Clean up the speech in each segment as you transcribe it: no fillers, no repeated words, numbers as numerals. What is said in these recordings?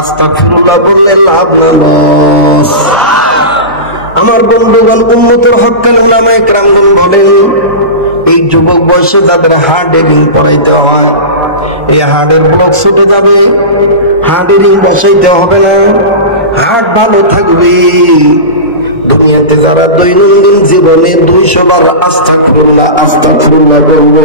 আস্তাগফিরুল্লাহ বললে লাভ না লস? আমার বন্ধুগণ, উম্মতের হক্কানি উলামায়ে কেরামগণ বলেন, এই যুবক বয়সে যাদের হার্ট রিং পড়াইতে হয়, এই হার্টের ব্লক ছুটে যাবে, হার্ট রিং বসাইতে হবে না, হার্ট ভালো থাকবে। দুনিয়াতে যারা দৈনন্দিন জীবনে 200 বার আস্তাগফিরুল্লাহ আস্তাগফিরুল্লাহ করবে,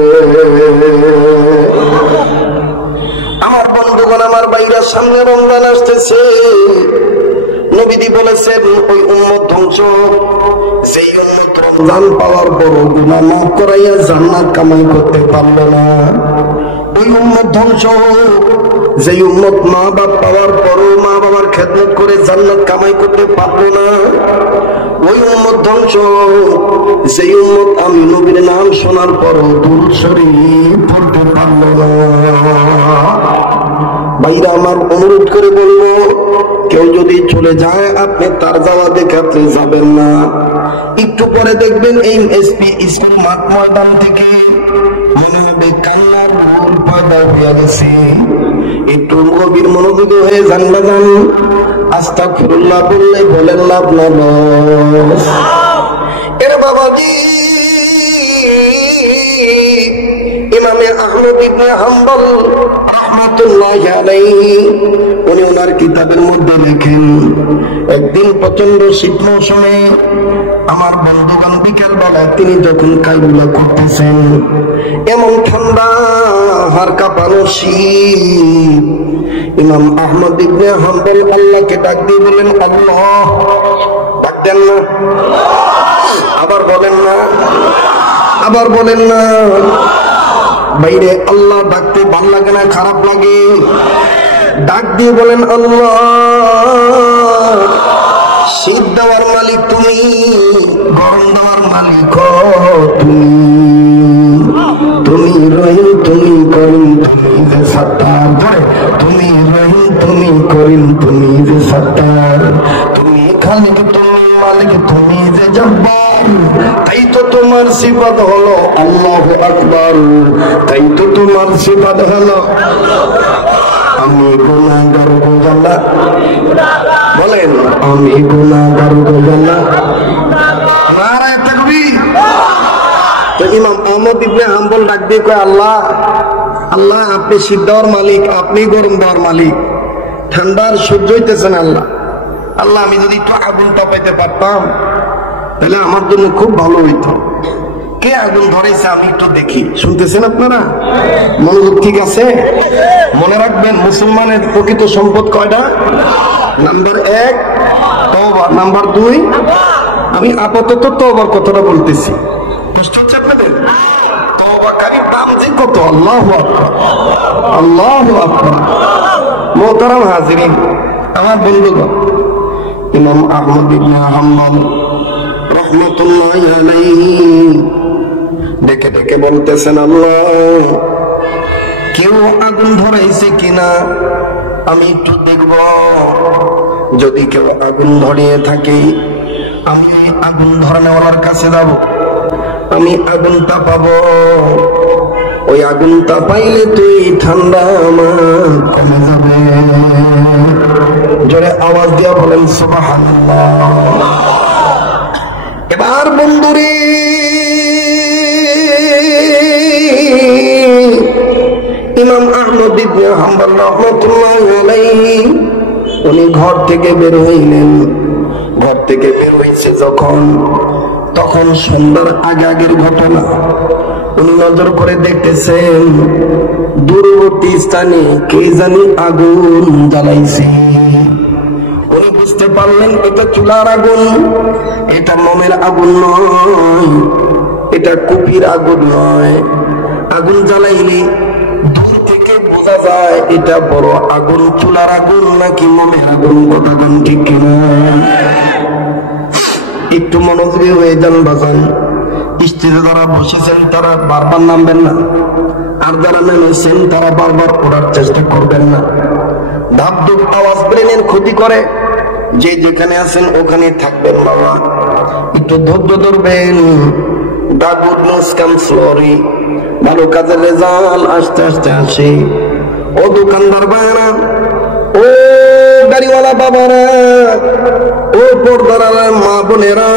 আমার বন্ধুগণ, আমার বাইরা, সামনে রমজান আসতেছে। নবীজি বলেছেন ওই উম্মত ধ্বংস, সেই উম্মত রমজান পাওয়ার পর গুনাহ মাফ করাইয়া জান্নাত কামাই করতে পারলো না। ওই উম্মত ধ্বংস, যেই উম্মত মা বাপ পাওয়ার পরও মা বাবার খেদমত করে জান্নাত কামাই করতে পারলো না। ওই উম্মত ধ্বংস, যেই উম্মত আমি নবীর নাম শোনার পরও দুরূদ শরীফ পড়তে পারলো না। ভাইরা আমার, অনুরোধ করে বলবো, কেউ যদি চলে যায় আপনি তার যাওয়া দেখে আপনি যাবেন না। একটু পরে দেখবেন এই এসপি স্কুল মাঠ ময়দান থেকে মনে হবে কান্নার ভুল পয়দা হয়ে গেছে। একটু গভীর মনোযোগী হয়ে যান বাজান, আস্তাগফিরুল্লাহ বললে বলেন লাভ না লস? এর বাবাজি, ইমামে আহমদ ইবনে হাম্বল রাহমাতুল্লাহি আলাইহি উনি ওনার কিতাবের মধ্যে লেখেন, একদিন প্রচন্ড শীত মৌসুমে আমার বন্ধুগণ বিকেল বেলায় তিনি যখন কাইলুলা করতেছেন, এমন ঠান্ডা হাড় কাঁপানো শীত, ইমাম আহমদ ইবনে হাম্বল আল্লাহকে ডাক দিয়ে বলেন আল্লাহ। ডাক দেন না? আবার বলেন না? আবার বলেন না? বাইরে আল্লাহ ডাকতে ভাল লাগে না, খারাপ লাগে? ডাক দিয়ে বলেন আল্লাহ, শীত দেওয়ার মালিক তুমি, গরম দেওয়ার মালিক তুমি, তুমি রহিম তুমি করিম তুমি যে সত্তার, তুমি রহিম তুমি করিম তুমি যে সত্তার, তুমি খালিক তুমি মালিক তুমি যে জব্বার, তাই তো তোমার সিফাত হলো আল্লাহু আকবার, তাই তো তোমার সিফাত হলো আমি গুনাহগার গো আল্লাহ। বলেন আমি গুনাহগার গো আল্লাহ। নারায়ে তাকবীর। তো ইমাম আহমদ ইবনে হাম্বল ডাক দিয়ে কয় আল্লাহ, আল্লাহ আপনি শীত দেওয়ার মালিক, আপনি গরম দেওয়ার মালিক, ঠান্ডার সহ্য হইতেছে না আল্লাহ। আল্লাহ আমি যদি একটু আগুন তাপাইতে পারতাম তাহলে আমার জন্য খুব ভালো হইতো। কে আগুন ধরেছে আমি একটু দেখি। শুনতেছেন আপনারা? মনোযোগ ঠিক আছে? মনে রাখবেন, মুসলমানের প্রকৃত সম্পদ কয়টা? নাম্বার 1 তওবা, নাম্বার 2 আমি আপাতত তওবার কথাটা বলতেছি, কষ্ট হচ্ছে আপনাদের? তওবাকারীর দাম যে কত! আল্লাহু আকবার, আল্লাহু আকবার। মোহতারাম হাজিরিন, আমার বন্ধুগণ, ইমাম আহমদ ইবনে হাম্বল রাহমাতুল্লাহি আলাইহি ডেকে ডেকে বলতেছেন আল্লাহ, কেউ আগুন ধরাইছে কিনা আমি একটু দেখব। যদি কেউ আগুন ধরিয়ে থাকে আমি আগুন ধরানোওয়ালার কাছে যাব, আমি আগুন তাপাবো। ওই আগুন তাপাইলে তুই ঠান্ডা আমার কমে যাবে। জোরে আওয়াজ দিয়া বলেন সুবহানাল্লাহ। এবার বন্ধুরে, ইমাম আহমদ ইবনে হাম্বল রাহমাতুল্লাহি আলাইহি উনি ঘর থেকে বের হইলেন। ঘর থেকে বের হইছে যখন, তখন সন্ধ্যার আগের ঘটনা। উনি নজর করে দেখতেছেন দূরবর্তী স্থানে কে জানি আগুন জ্বালাইছে। উনি বুঝতে পারলেন এটা চুলার আগুন, এটা মোমের আগুন নয়, এটা কুপির আগুন নয়। আগুন জ্বালাইলে দূর থেকে বোঝা যায় এটা বড় আগুন, চুলার আগুন নাকি মোমের আগুন। কথাগণ ঠিক কিনা? একটু মনোযোগী হয়ে যান বাজান। স্ত্রীরা যারা বসেছেন তারা বারবার নামবেন না, আর যারা নেমেছেন তারা বারবার ওঠার চেষ্টা করবেন না। ধাপ ধুপ আওয়াজ ব্রেনের ক্ষতি করে। যে যেখানে আছেন ওখানে থাকবেন বাবা, একটু ধৈর্য ধরবেন। দা গুড নিউজ কামস স্লোলি, ভালো কাজের রেজাল্ট আস্তে আস্তে আসে। ও দোকানদার ভাইরা, ও দাড়িওয়ালা বাবারা, ও পর্দার মা বোনেরা,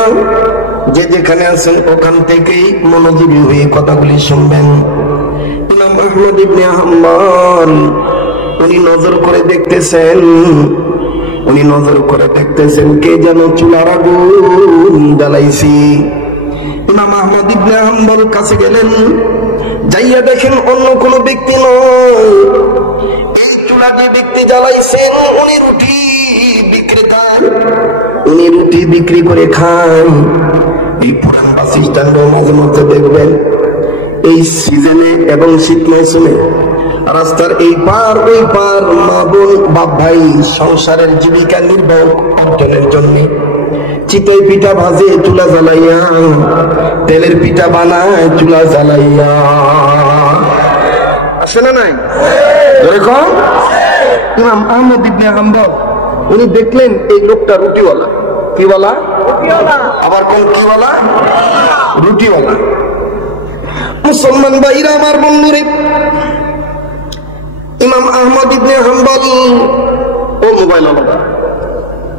যে যেখানে আছেন ওখান থেকেই মনোযোগী হয়ে কথাগুলি শুনবেন। ইমাম আহমদ ইবনে হাম্বল উনি নজর করে দেখতেছেন কে যেন চুলার আগুন জ্বালাইছি। ইমাম আহমদ ইবনে হাম্বল কাছে গেলেন, যাইয়া দেখেন অন্য কোনো ব্যক্তি নয়, এই চুলা যে ব্যক্তি জ্বালাইছেন উনি রুটি বিক্রেতা, উনি রুটি বিক্রি করে খান। এই পুরান বাস স্ট্যান্ডে মাঝে মধ্যে দেখবেন এই সিজনে এবং শীত মৌসুমে রাস্তার এই পার ওই পার মা বোন বাপ ভাই সংসারের জীবিকা নির্বাহ অর্জনের জন্য চিতই পিঠা ভাজে চুলা জ্বালাইয়া, তেলের পিঠা বানায় চুলা জ্বালাইয়া, আছে না নাই? এরকম ইমাম আহমদ ইবনে হাম্বল উনি দেখলেন এই লোকটা রুটিওয়ালা। কি বলা? আবার কোন কি বলা? রুটিওয়ালা। মুসলমান ভাইরা আমার বন্ধুরে, ইমাম আহমদ ইবনে হাম্বল ও মোবাইল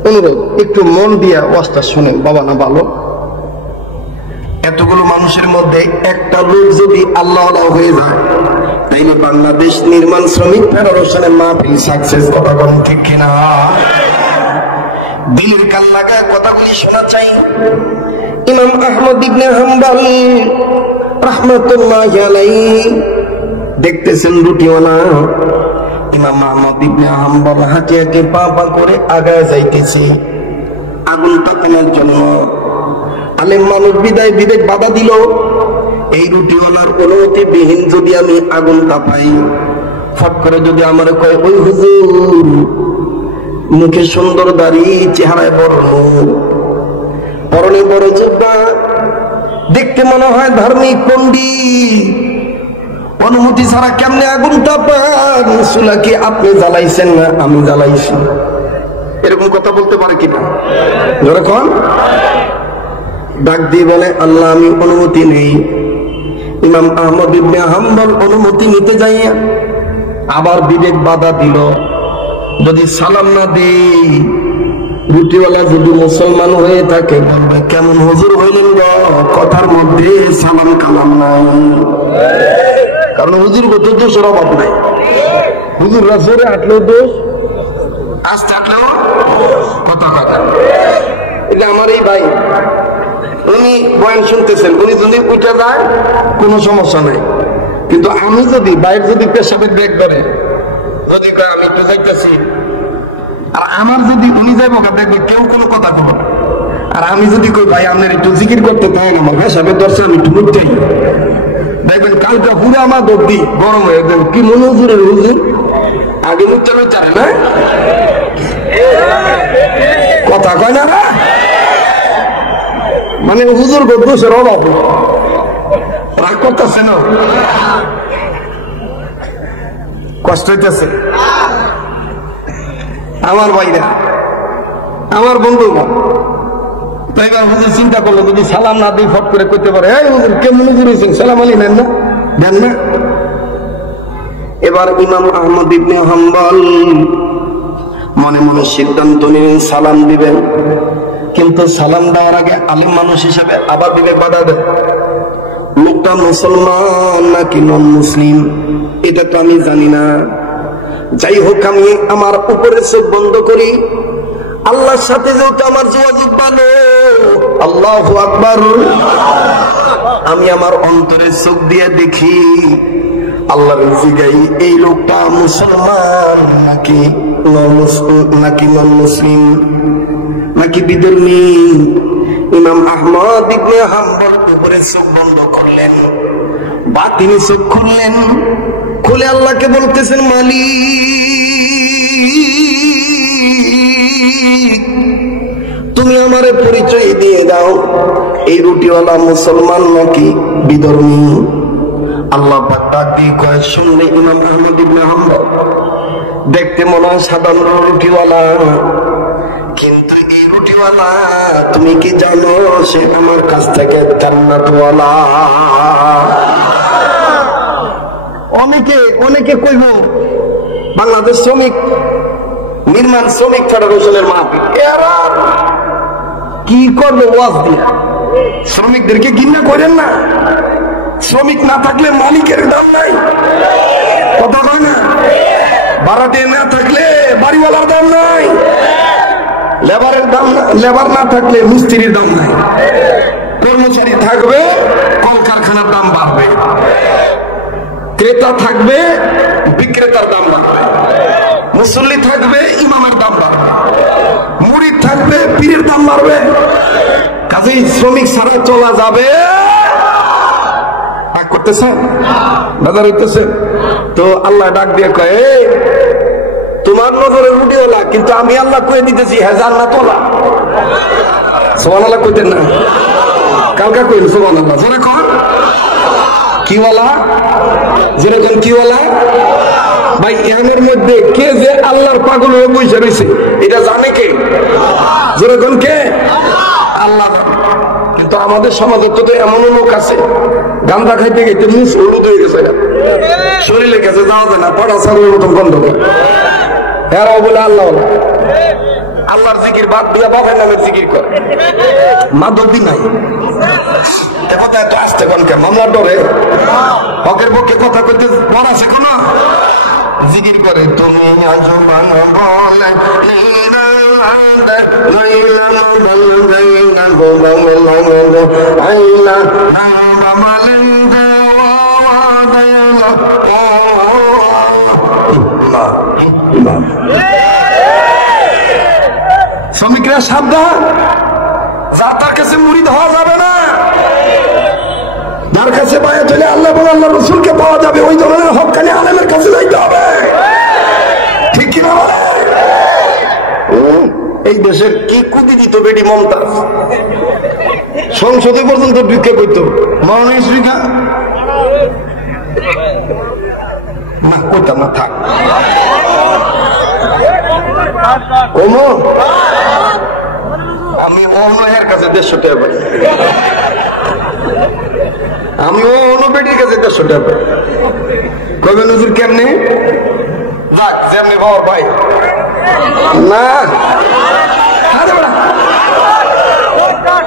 অনুরোধ একটু মন দিয়া ওয়াজটা শুনেন বাবা, না ভালো। এতগুলো মানুষের মধ্যে একটা লোক যদি আল্লাহ হয়ে যায় তাইলে বাংলাদেশ নির্মাণ শ্রমিক ফেডারেশনের মাহফিল সাকসেস। কথা বলেন ঠিক কিনা? দিলের কান লাগায় কথাগুলি শোনা চাই। ইমাম আহমদ ইবনে হাম্বল রাহমাতুল্লাহি আলাইহি দেখতেছেন রুটিওয়ালা। ইমাম আহমদ ইবনে হাম্বল হাঁটে হাঁটে পা পা করে আগায় যাইতেছে আগুন তাপানোর জন্য। আলেম মানুষ বিদায় বিবেক বাধা দিল, এই রুটিওয়ালার অনুমতি বিহীন যদি আমি আগুন তাপাই, ফট করে যদি আমার কয় ওই হুজুর মুখে সুন্দর দাড়ি, চেহারায় বড় মুখ, পরনে বড় জুব্বা, দেখতে মনে হয় ধার্মিক পণ্ডিত, অনুমতি ছাড়া কেমনে আগুন তাপান? চুলা কি আপনি জ্বালাইছেন না আমি জ্বালাইছি? এরকম কথা বলতে পারে কিনা? যখন ডাক দিয়ে বলে আল্লাহ আমি অনুমতি নেই। ইমাম আহমদ ইবনে হাম্বল অনুমতি নিতে যাইয়া আবার বিবেক বাধা দিল, যদি সালাম না দেই, রুটিওয়ালা যদি মুসলমান হয়ে থাকে বলবে কেমন হুজুর হইলেন গো, কথার মধ্যে সালাম কালাম নাই। কারণ হুজুর কত দোষের অভাব নাই, হুজুর রাসূলে আটলেও দোষ, আস্তে আটলেও কথা কথা। এটা আমার এই ভাই, উনি বয়ান শুনতেছেন, উনি যদি উঠে যায় কোনো সমস্যা নাই, কিন্তু আমি যদি বাইরে যদি পেশাবের ব্রেক করে যদি আমি একটু যাইতেছি, আর আমার যদি উনি যাইব দেখবে কেউ কোনো কথা বলবে, আর আমি যদি কই ভাই আপনার একটু জিকির করতে পারেন আমার পেশাবের দর্শন আমি একটু উঠতেই, দেখবেন কালটা পুরো আমার দর্দি গরম হয়ে একদম কি মনে হুজুরের হুজুর আগে মুখ চালাতে চায় না, কথা কয় না, মানে হুজুর দোষের অভাব রাগ করতেছে না, কষ্ট হইতেছে। আমার ভাইরা, আমার বন্ধু, তাই হুজুর চিন্তা করলো যদি সালাম না দিই ফট করে করতে পারে, এই হুজুর কেমন হুজুর হয়েছেন, সালাম আলী নেন না, দেন না। এবার ইমাম আহমদ ইবনে হাম্বল মনে মনে সিদ্ধান্ত নিলেন সালাম দিবেন, কিন্তু সালাম দেওয়ার আগে আলিম মানুষ হিসেবে আবার বিবেক বাধা দেয়, লোকটা মুসলমান নাকি নন মুসলিম এটা তো আমি জানি না। যাই হোক আমি আমার উপরে চোখ বন্ধ করি, আল্লাহর সাথে যেহেতু আমার যোগাযোগ ভালো, আল্লাহু আকবার, আমি আমার অন্তরে চোখ দিয়ে দেখি আল্লাহর জিগাই এই লোকটা মুসলমান নাকি নন মুসলিম নাকি বিধর্মী। ইমাম আহমদ ইবনে হাম্বল উপরে চোখ বন্ধ করলেন, বাতিনি চোখ খুললেন, খুলে আল্লাহকে বলতেছেন মালিক তুমি আমারে পরিচয় দিয়ে দাও, এই রুটিওয়ালা মুসলমান নাকি বিধর্মী। আল্লাহ ডাক দিয়ে কয় শুনলে ইমাম আহমদ ইবনে হাম্বল দেখতে মনে হয় সাধারণ রুটিওয়ালা, কিন্তু এই রুটিওয়ালা তুমি কি জানো সে আমার কাছ থেকে জান্নাতওয়ালা। অনেকে কইব বাংলাদেশ শ্রমিক নির্মাণ শ্রমিক ফেডারেশনের মাহফিল, এরা কি করবে ওয়াজ দিয়ে? শ্রমিকদেরকে ঘৃণা করেন না? শ্রমিক না থাকলে মালিকের দাম নাই, কথা হয় না? ভাড়াটে না থাকলে বাড়িওয়ালার দাম নাই, লেবারের দাম, লেবার না থাকলে মিস্ত্রির দাম নাই, কর্মচারী থাকবে কলকারখানার দাম বাড়বে, ক্রেতা থাকবে বিক্রেতার দাম বাড়বে, মুসল্লি থাকবে ইমামের দাম বাড়বে, মুরিদ থাকবে পীরের দাম বাড়বে। কাজেই শ্রমিক ছাড়া চলা যাবে করতেছেন, বাজার হইতেছেন তো আল্লাহ ডাক দিয়ে কয়, তোমার নজরে রুটিওয়ালা, কিন্তু আমি আল্লাহ কয়ে দিতেছি হ্যাঁ জান্নাত ওয়ালা। সুবহানাল্লাহ কইতেন না? কালকা কইল সুবহানাল্লাহ, জোরে কর কিওয়ালা, জোরে কোন কিওয়ালা? ভাই এর মধ্যে কে যে আল্লাহর পাগল হয়ে বসে রয়েছে এটা জানে কে? জোরে কোন কে? আল্লাহ। কিন্তু আমাদের সমাজে তো এমনও লোক আছে গাঁজা খাইতে খাইতে মুখ হলুদ হয়ে গেছে, শরীরের কাছে যাওয়া যায় না, পড়া ছাগলের মতন গন্ধ করে। এরাও বলে আল্লাহ, আল্লাহর জিকির বাদ দিয়া বাবার নামের জিকির করে, মাধবী নাই। কথা এত আসতে কোনকে মামলার ডরে হকের পক্ষে কথা কইতে বড় আছে কোন জিকির করে, তুমি আজমান বলে শ্রমিকরা সাবধান, যা তার কাছে মুরিদ হওয়া যাবে না, যার কাছে পায়ে চলে আল্লাহ এবং আল্লাহ রসুলকে পাওয়া যাবে, ওই ধরনের হক্কানি আলেমের কাছে যাইতে হবে, ঠিক কিনা? এই দেশের কি কুদি দিত বেটি মমতাজ, সংসদে পর্যন্ত ভিক্ষা করত, মরণের শ্রীকা না করতাম না, থাক কোন আমি অন্যের কাছে 150 টাকা পাই, আমি অন্য বেটির কাছে 150 টাকা পাই। কবে নজর কেমনে যাক যেমনি বাবার ভাই না,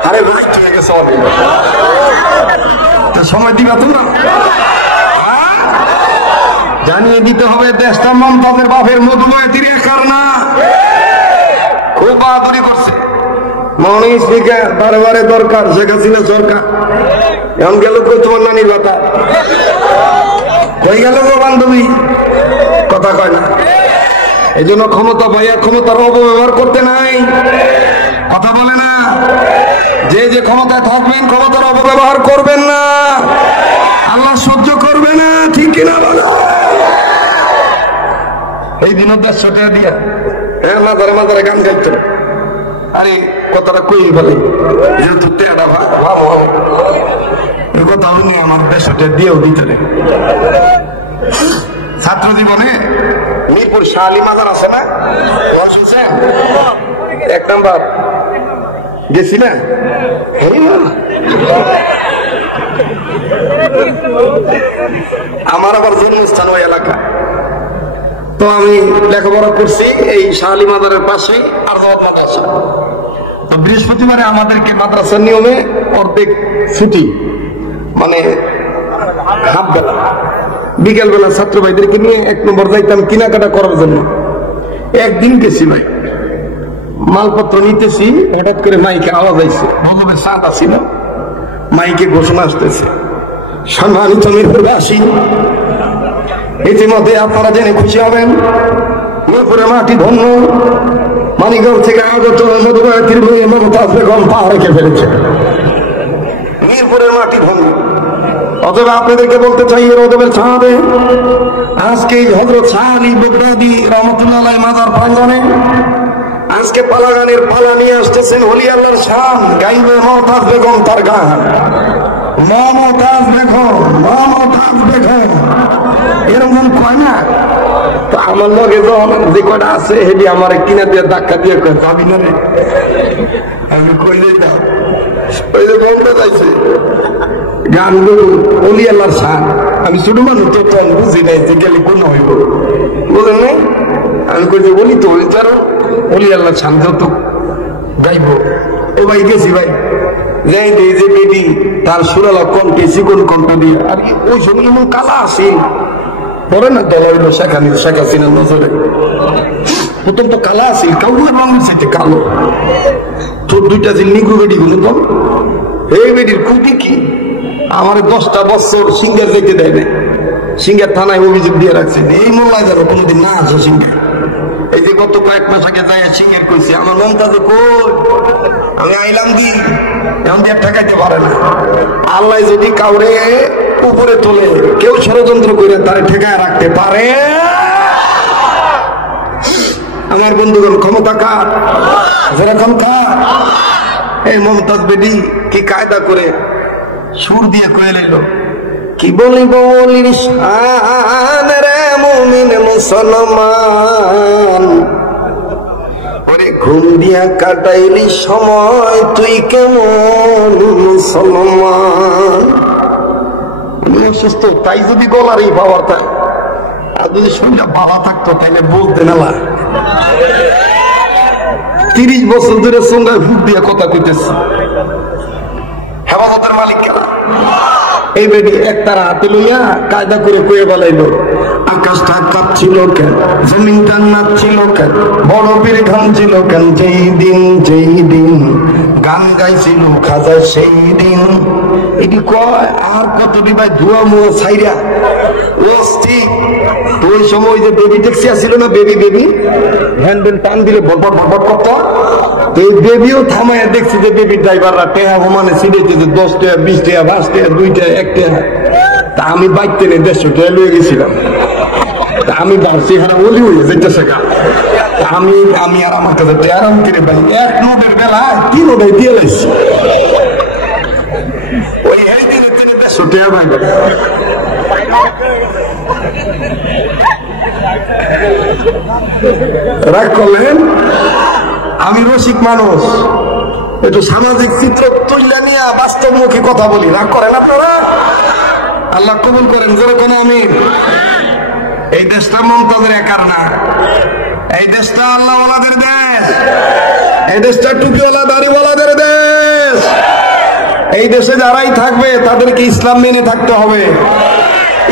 আরে সময় দিবা তো না, জানিয়ে দিতে হবে দেশটা মমতাজের বাপের মধুময় তীরের কারণা, খুব বাহাদুরি করছে। মনে স্পিকার বারে দরকার, শেখ হাসিনা সরকার এখন গেল কই তোমার নানির কথা, কই গেল গো বান্ধবী, কথা কয় না। এই জন্য ক্ষমতা পাইয়া ক্ষমতার অপব্যবহার করতে নাই, কথা বলে না। যে যে ক্ষমতায় থাকবেন ক্ষমতার অপব্যবহার করবেন না, আল্লাহ সহ্য করবে না, ঠিক কিনা বলো? এই দিন 150 টাকা দিয়া হ্যাঁ মাজারে মাজারে গান গাইতো, আরে কথাটা কই বলে যেহেতু টেয়াটা ভালো এই কথা উনি আমার 150 টাকা দিয়েও দিতে নেই। ছাত্র জীবনে মিরপুর শাহ আলী মাজার আছে না, শুনছেন? 1 নাম্বার গেছি না, আমার আবার জন্মস্থান ওই এলাকা, তো আমি লেখাপড়া করছি এই শাহ আলী মাজারের পাশেই আরজাওয়াত মাদ্রাসা। তো বৃহস্পতিবারে আমাদেরকে মাদ্রাসার নিয়মে অর্ধেক ছুটি, মানে হাফ বেলা, বিকেল বেলা ছাত্র ভাইদেরকে নিয়ে 1 নম্বর যাইতাম কেনাকাটা করার জন্য। একদিন গেছি ভাই, মালপত্র নিতেছি, হঠাৎ করে মাইকে আওয়াজ আইছে, ভগবের চাঁদ আসি না, মাইকে ঘোষণা আসতেছে, সম্মানিত মিরপুরবাসী, ইতিমধ্যে আপনারা জেনে খুশি হবেন মিরপুরের মাটি ধন্য, মানিকগঞ্জ থেকে আগত মধুময়তির মেয়ে মমতাজ বেগম পা রেখে ফেলেছে, মিরপুরের মাটি ধন্য। অতএব আপনাদেরকে বলতে চাই এর অদবের ছাদে আজকে হযরত শাহ আলী বাগদাদী রাহমাতুল্লাহ আলাইহি মাজার প্রাঙ্গণে আজকে পালাগানের পালা নিয়ে আসতেছেন ওলি আল্লাহর শান, গাইবে মমতাজ বেগম তার গান, মমতাজ বেগম, মমতাজ বেগম, এরকম কয় না? তো আমার লগে যে কটা আছে হেডি আমার কিনা দিয়ে ধাক্কা দিয়ে কয় যাবি না রে, আমি কইলে যাও, ওই যে বন্ধ যাইছে গানগুলো ওলি আল্লাহর শান। আমি ছোট মানুষ তো বুঝি নাই যে গেলে কোন হইব, বুঝলেন নাই? আমি কই যে বলি তো আরো বলি আল্লাহ শান্ত তো গাইব। ও ভাই গেছি ভাই যাই যে বেটি তার সুরালা কণ্ঠে চিকন কণ্ঠ দিয়ে আর ওই সময় এমন কালা আছে পরে না দল হইল শেখ হাসিনার নজরে প্রথম তো কালা আছে কাউকে রঙের সাথে কালো তোর দুইটা যে নিগু বেটি গুলো তো এই বেটির খুঁটি কি আমার 10টা বছর সিঙ্গার যেতে দেয় না সিঙ্গার থানায় অভিযোগ দিয়ে রাখছে এই মোল্লায় যাবো কোনোদিন না আসো সিঙ্গার এই যে গত কয়েক মাস আগে যায় সিঙ্গার কইছে আমার মমতাজে কই আমি আইলাম দি এখন দিয়ে ঠেকাইতে পারে না আল্লাহ যদি কাউরে উপরে তোলে কেউ ষড়যন্ত্র করে তারে ঠেকায় রাখতে পারে আমার বন্ধুগণ ক্ষমতা কার যেরকম কার এই মমতাজ বেটি কি কায়দা করে সুর দিয়ে কয়ে লাইল কি বলিব বলিস রে মুমিন মুসলমান ওরে ঘুম দিয়া কাটাইলি সময় তুই কেমন মুসলমান অসুস্থ তাই যদি গলার এই পাওয়ার তাই আর যদি শরীরটা বাবা থাকতো তাইলে বলতে না 30 বছর ধরে সন্ধ্যায় ভুট দিয়ে কথা কইতেছে হেফাজতের মালিক কেনা এই বেটি একতারা হাতে লইয়া কায়দা করে কয়ে বেলাইলো আকাশটা কাঁপছিল কেন জমিনটা নাচছিল কেন বরফের ঘামছিল কেন যেই দিন গান গাইছিল খাজা সেই দিন এটি কয় আর কত ভাই ধোয়া মুয়া ছাইরা অস্থির তো ওই সময় যে বেবি ট্যাক্সি আসছিল না বেবি ভ্যান টান দিলে ভটভট করতো এই বেবিও থামায় দেখছি যে বেবি ড্রাইভাররা টেহা সমানে ছিড়েছে 10 টাকা 20 টাকা 5 টাকা 2 টাকা 1 টাকা তা আমি বাইতে নিয়ে 150 টাকা লয়ে গেছিলাম তা আমি ভাবছি হারা বলি হয়ে যেতেছে আমি আর আমার কাছে আরাম করে ভাই 1 নোটের বেলা 3 নোটে দিয়ে লাইছি ওই এই দিনে 150 টাকা ভাই রাগ করলেন আমি রসিক মানুষ একটু সামাজিক চিত্র তুইলা নিয়ে বাস্তবমুখী কথা বলি রাগ করেন আপনারা আল্লাহ কবুল করেন যেরকম আমি এই দেশটা মমতাজের একার না এই দেশটা আল্লাহ ওয়ালাদের দেশ এই দেশটা টুপিওয়ালা দাড়িওয়ালাদের দেশ এই দেশে যারাই থাকবে তাদেরকে ইসলাম মেনে থাকতে হবে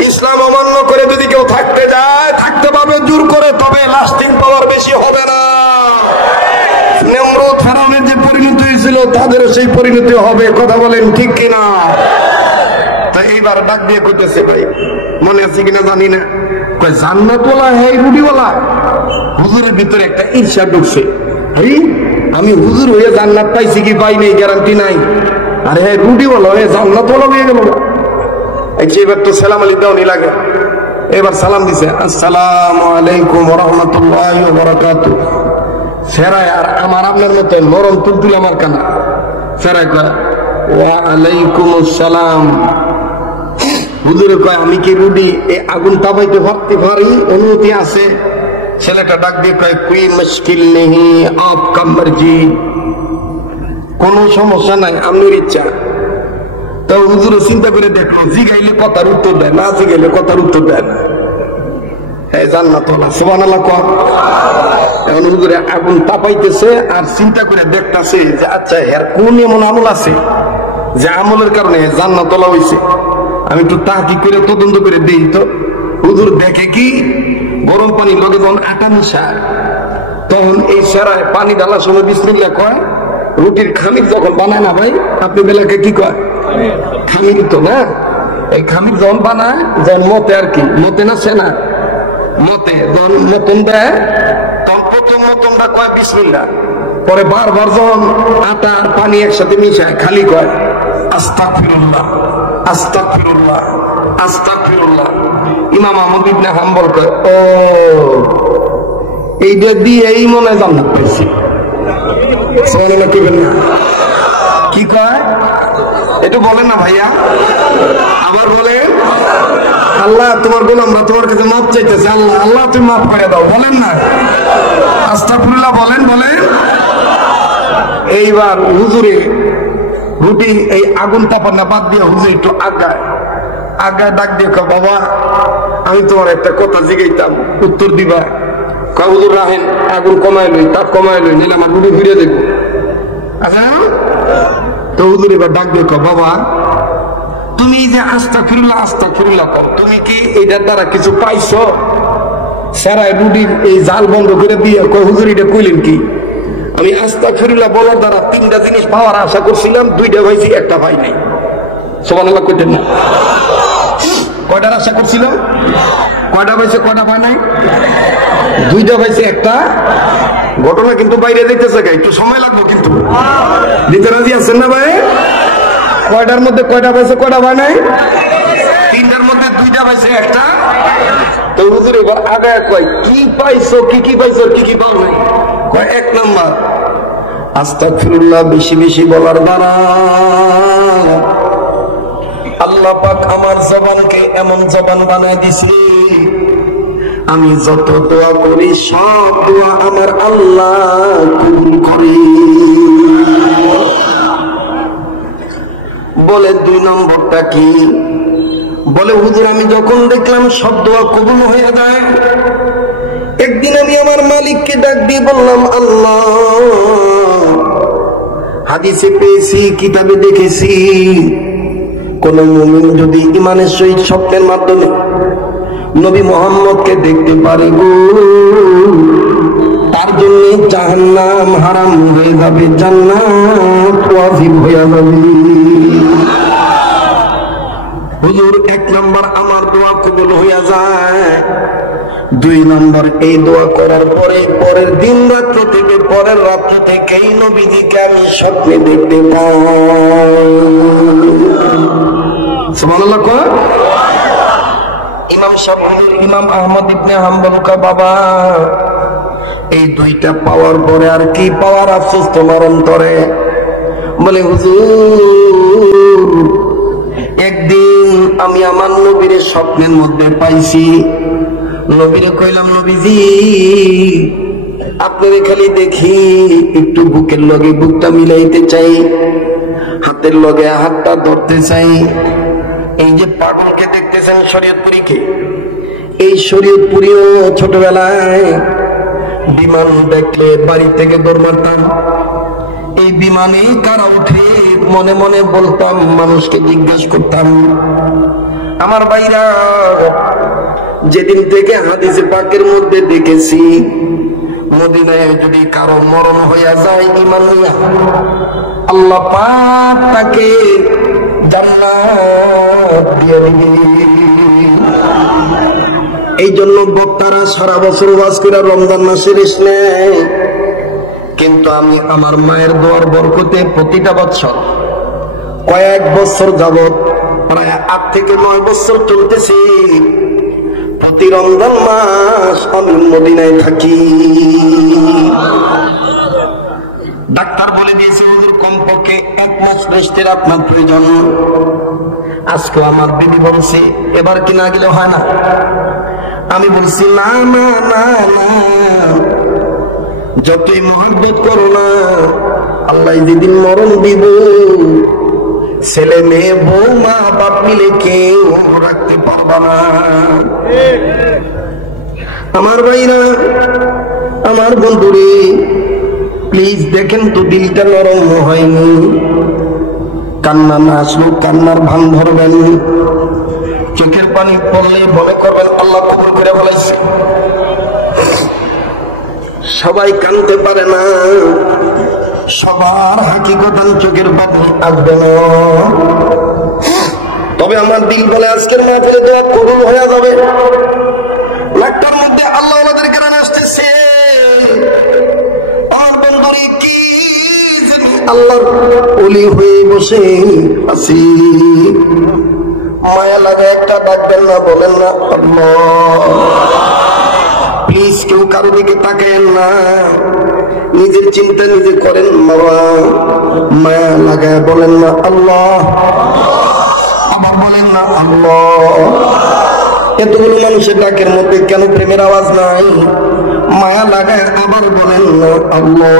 ইসলাম অমান্য করে যদি কেউ থাকতে যায় থাকতে পারবে জোর করে তবে লাস্টিং পাওয়ার বেশি হবে না নমরুদ ফেরাউনের যে পরিণতি হয়েছিল তাদেরও সেই পরিণতি হবে কথা বলেন ঠিক কিনা তাই এইবার ডাক দিয়ে কইতেছে ভাই মনে আছে কিনা জানি না কই জান্নাতওয়ালা হে রুডিওয়ালা হুজুরের ভিতরে একটা ঈর্ষা ঢুকছে আমি হুজুর হয়ে জান্নাত পাইছি কি পাই নাই গ্যারান্টি নাই আরে হে রুডিওয়ালা হয়ে জান্নাতওয়ালা হয়ে গেল এবার তো সালাম আলী দেওয়ানি লাগে এবার সালাম দিছে আসসালামু আলাইকুম ওয়া রাহমাতুল্লাহি ওয়া বারাকাতুহু ফেরায় আর আমার আপনার মতো নরম তুলতুল আমার কানা ফেরায় কয় ওয়া আলাইকুম আসসালাম হুজুরে কয় আমি কি রুডি এই আগুন তাপাইতে পারি অনুমতি আছে ছেলেটা ডাক দিয়ে কয় কোই মুশকিল নেই আপকা মর্জি কোনো সমস্যা নাই আপনার ইচ্ছা তো হুজুরে চিন্তা করে দেখলো জিগাইলে কথার উত্তর দেয় না জিগাইলে কথার উত্তর দেয় না এই জান্নাত সুবহানাল্লাহ কয় এখন হুজুরে আগুন তাপাইতেছে আর চিন্তা করে দেখতেছে যে আচ্ছা এর কোন এমন আমল আছে যে আমলের কারণে জান্নাত তোলা হয়েছে আমি একটু তাহকিক করে তদন্ত করে দেই তো হুজুর দেখে কি গরম পানি লগে যখন আটা মিশায় তখন এই সেরায় পানি ঢালার সময় বিসমিল্লাহ কয় রুটির খামির যখন বানায় না ভাই আপনি বেলাকে কি কয় খামির তো না এই খামির যখন বানায় যখন মতে আর কি মতে না সেনা মতে যখন মতন দেয় তখন প্রথম মতনটা কয় বিসমিল্লাহ পরে বারবার যখন আটা আর পানি একসাথে মিশায় খালি কয় আস্তাগফিরুল্লাহ আস্তাগফিরুল্লাহ আস্তাগফিরুল্লাহ ইমাম আহমদ ইবনে হাম্বল কয় ও এইটা দিয়ে এই মনে হয় জান্নাত পাইছি সুবহানাল্লাহ কইবেন না কি কয় একটু বলেন না ভাইয়া আবার বলেন আল্লাহ তোমার গোলামরা তোমার কাছে মাফ চাইতেছে আল্লাহ আল্লাহ তুমি মাফ করে দাও বলেন না আস্তাগফিরুল্লাহ বলেন এইবার হুজুরে রুটি এই আগুন তাপান্না বাদ দিয়ে হুজুর একটু আগায় ডাক দিয়ে বাবা আমি তোমার একটা কথা জিগাইতাম উত্তর দিবা হুজুর রাহেন আগুন কমায় লই, তাপ কমায় লই, নিলে আমার রুটি ফিরিয়ে দেখবো। আচ্ছা তো হুজুর এবার ডাক দেখ, বাবা তুমি যে আস্তাগফিরুল্লাহ কর, তুমি কি এটার দ্বারা কিছু পাইছো? সারাই রুটির এই জাল বন্ধ করে দিয়ে হুজুর এটা কইলেন কি? আমি আস্তাগফিরুল্লাহ বলার দ্বারা 3টা জিনিস পাওয়ার আশা করছিলাম, 2টা পাইছি, 1টা পাই নাই। সুবহানাল্লাহ কইতেন না? কয়টার আশা করছিলাম? কয়টা পাইছে, কয়টা পাই নাই? 2টা পাইছে, 1টা। ঘটনা কিন্তু বাইরে যাইতেছে, একটু সময় লাগবে কিন্তু। দিতে রাজি আছেন না ভাই? কয়টার মধ্যে কয়টা পাইছে, কয়টা পাই নাই? 3টার মধ্যে 2টা পাইছে, 1টা। তো হুজুর এবার আগে কয় কি পাইছো, কি পাইছো, কি পাও নাই? কয় 1 নাম্বার আস্তাগফিরুল্লাহ বেশি বেশি বলার দ্বারা আল্লাহ পাক আমার জবানকে এমন জবান বানায় দিছে, আমি যত দোয়া করি সব দোয়া আমার আল্লাহ কবুল করে। বলে 2 নম্বরটা কি? বলে হুজুর আমি যখন দেখলাম সব দোয়া কবুল হয়ে যায়, একদিন আমি আমার মালিককে ডাক দিয়ে বললাম, আল্লাহ হাদিসে পেয়েছি, কিতাবে দেখেছি, কোন মুমিন যদি ঈমানের সহিত স্বপ্নের মাধ্যমে নবী মুহাম্মদকে দেখতে পারে গো, তার জন্য জাহান্নাম হারাম হয়ে যাবে, জান্নাত ওয়াজিব হয়ে যাবে। হুজুর 1 নম্বর আমার দোয়া কবুল হইয়া যায়, 2 নম্বর এই দোয়া করার পরে পরের দিন রাত্র থেকে পরের রাত্র থেকেই নবীজিকে আমি স্বপ্নে দেখতে পাই। সুবহানাল্লাহ কয়। ইমাম আহমদ ইবনে হাম্বল কা বাবা, এই 2টা পাওয়ার পরে আর কি পাওয়ার আফসোস তোমার অন্তরে? বলে হুজুর একদিন আমি আমার নবীর স্বপ্নের মধ্যে পাইছি, নবীরে কইলাম, নবীজি আপনারে খালি দেখি, একটু বুকের লগে বুকটা মিলাইতে চাই, হাতের লগে হাতটা ধরতে চাই। এই যে পাগলকে দেখতেছেন শরীয়তপুরীকে, এই শরীয়তপুরীও ছোটবেলায় বিমান দেখলে বাড়ি থেকে দৌড় মারতাম, এই বিমানেই কারা উঠে মনে মনে বলতাম, মানুষকে জিজ্ঞেস করতাম। আমার ভাইরা যেদিন থেকে হাদিসে পাকের মধ্যে দেখেছি, মদিনায় যদি কারো মরণ হইয়া যায় ঈমান নিয়া, আল্লাহ পাক তাকে জান্নাত দিয়ে দিবে। এই জন্য বক্তারা সারা বছর ওয়াজ করে রমজান মাসে রেস্ট নেয়, কিন্তু আমি আমার মায়ের দোয়ার বরকতে প্রতিটা বছর কয়েক বছর যাবত, প্রায় 8 থেকে 9 বছর চলতেছি, প্রতি রমজান মাস আমি মদিনায় থাকি। ডাক্তার বলে দিয়েছে হুজুর কমপক্ষে 1 মাস রেস্টের আপনার প্রয়োজন। আজকে আমার বিবি বলছে এবার কি না গেলে হয় না? আমি বলছি না না না না, যতই মহব্বত করো না, আল্লাহ যেদিন মরণ দিব, ছেলে মেয়ে বউ মা বাপ মিলে কেউ রাখতে পারবা না। আমার ভাইরা, আমার বন্ধুরে, প্লিজ দেখেন তো দিলটা নরম হয়নি, কান্না না আসলো কান্নার ভান ধরবেন, চোখের পানি পড়লে মনে করবেন আল্লাহ কবুল করে ফেলাইছে। সবাই কানতে পারে না, সবার হাকিকতান চোখের পানি আসবে না। তবে আমার দিল বলে আজকের মাহফিলে দোয়া কবুল হয়ে যাবে। লাখটার মধ্যে আল্লাহ ওনাদের কেন আসতেছে, আল্লাহর ওলি হয়ে বসে আছি, মায়া লাগে একটা ডাকবেন না, বলেন না আল্লাহ। প্লিজ কেউ কারো দিকে তাকায়েন না, নিজের চিন্তা নিজে করেন বাবা। মায়া লাগায় বলেন না আল্লাহ, আবার বলেন না আল্লাহ। এতগুলো মানুষের ডাকের মধ্যে কেন প্রেমের আওয়াজ নাই? মায়া লাগায় আবার বলেন না আল্লাহ।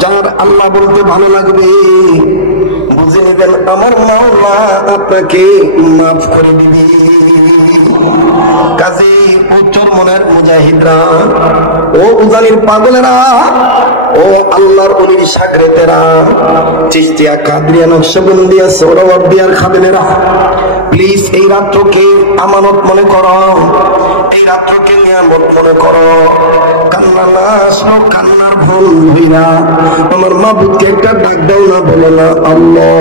যার আল্লাহ বলতে ভালো লাগবে বুঝে নেবেন আমার মাওলা আপনাকে মাফ করে দিবে। কাজেই উচ্চর মনের মুজাহিদরা, ও উজানির পাগলেরা, ও আল্লাহর ওলির শাগরেদেরা, চিশতিয়া কাদরিয়া নকশবন্দিয়া সৌরওয়ার্দিয়ার খাদেমেরা, প্লিজ এই রাত্রকে আমানত মনে করো, এই রাত্রকে নিয়ামত মনে করো। কান্না না আসলো, কান্নার ভুল হইরা আমার মাবুদকে একটা ডাক দাও না, বলো না আল্লাহ।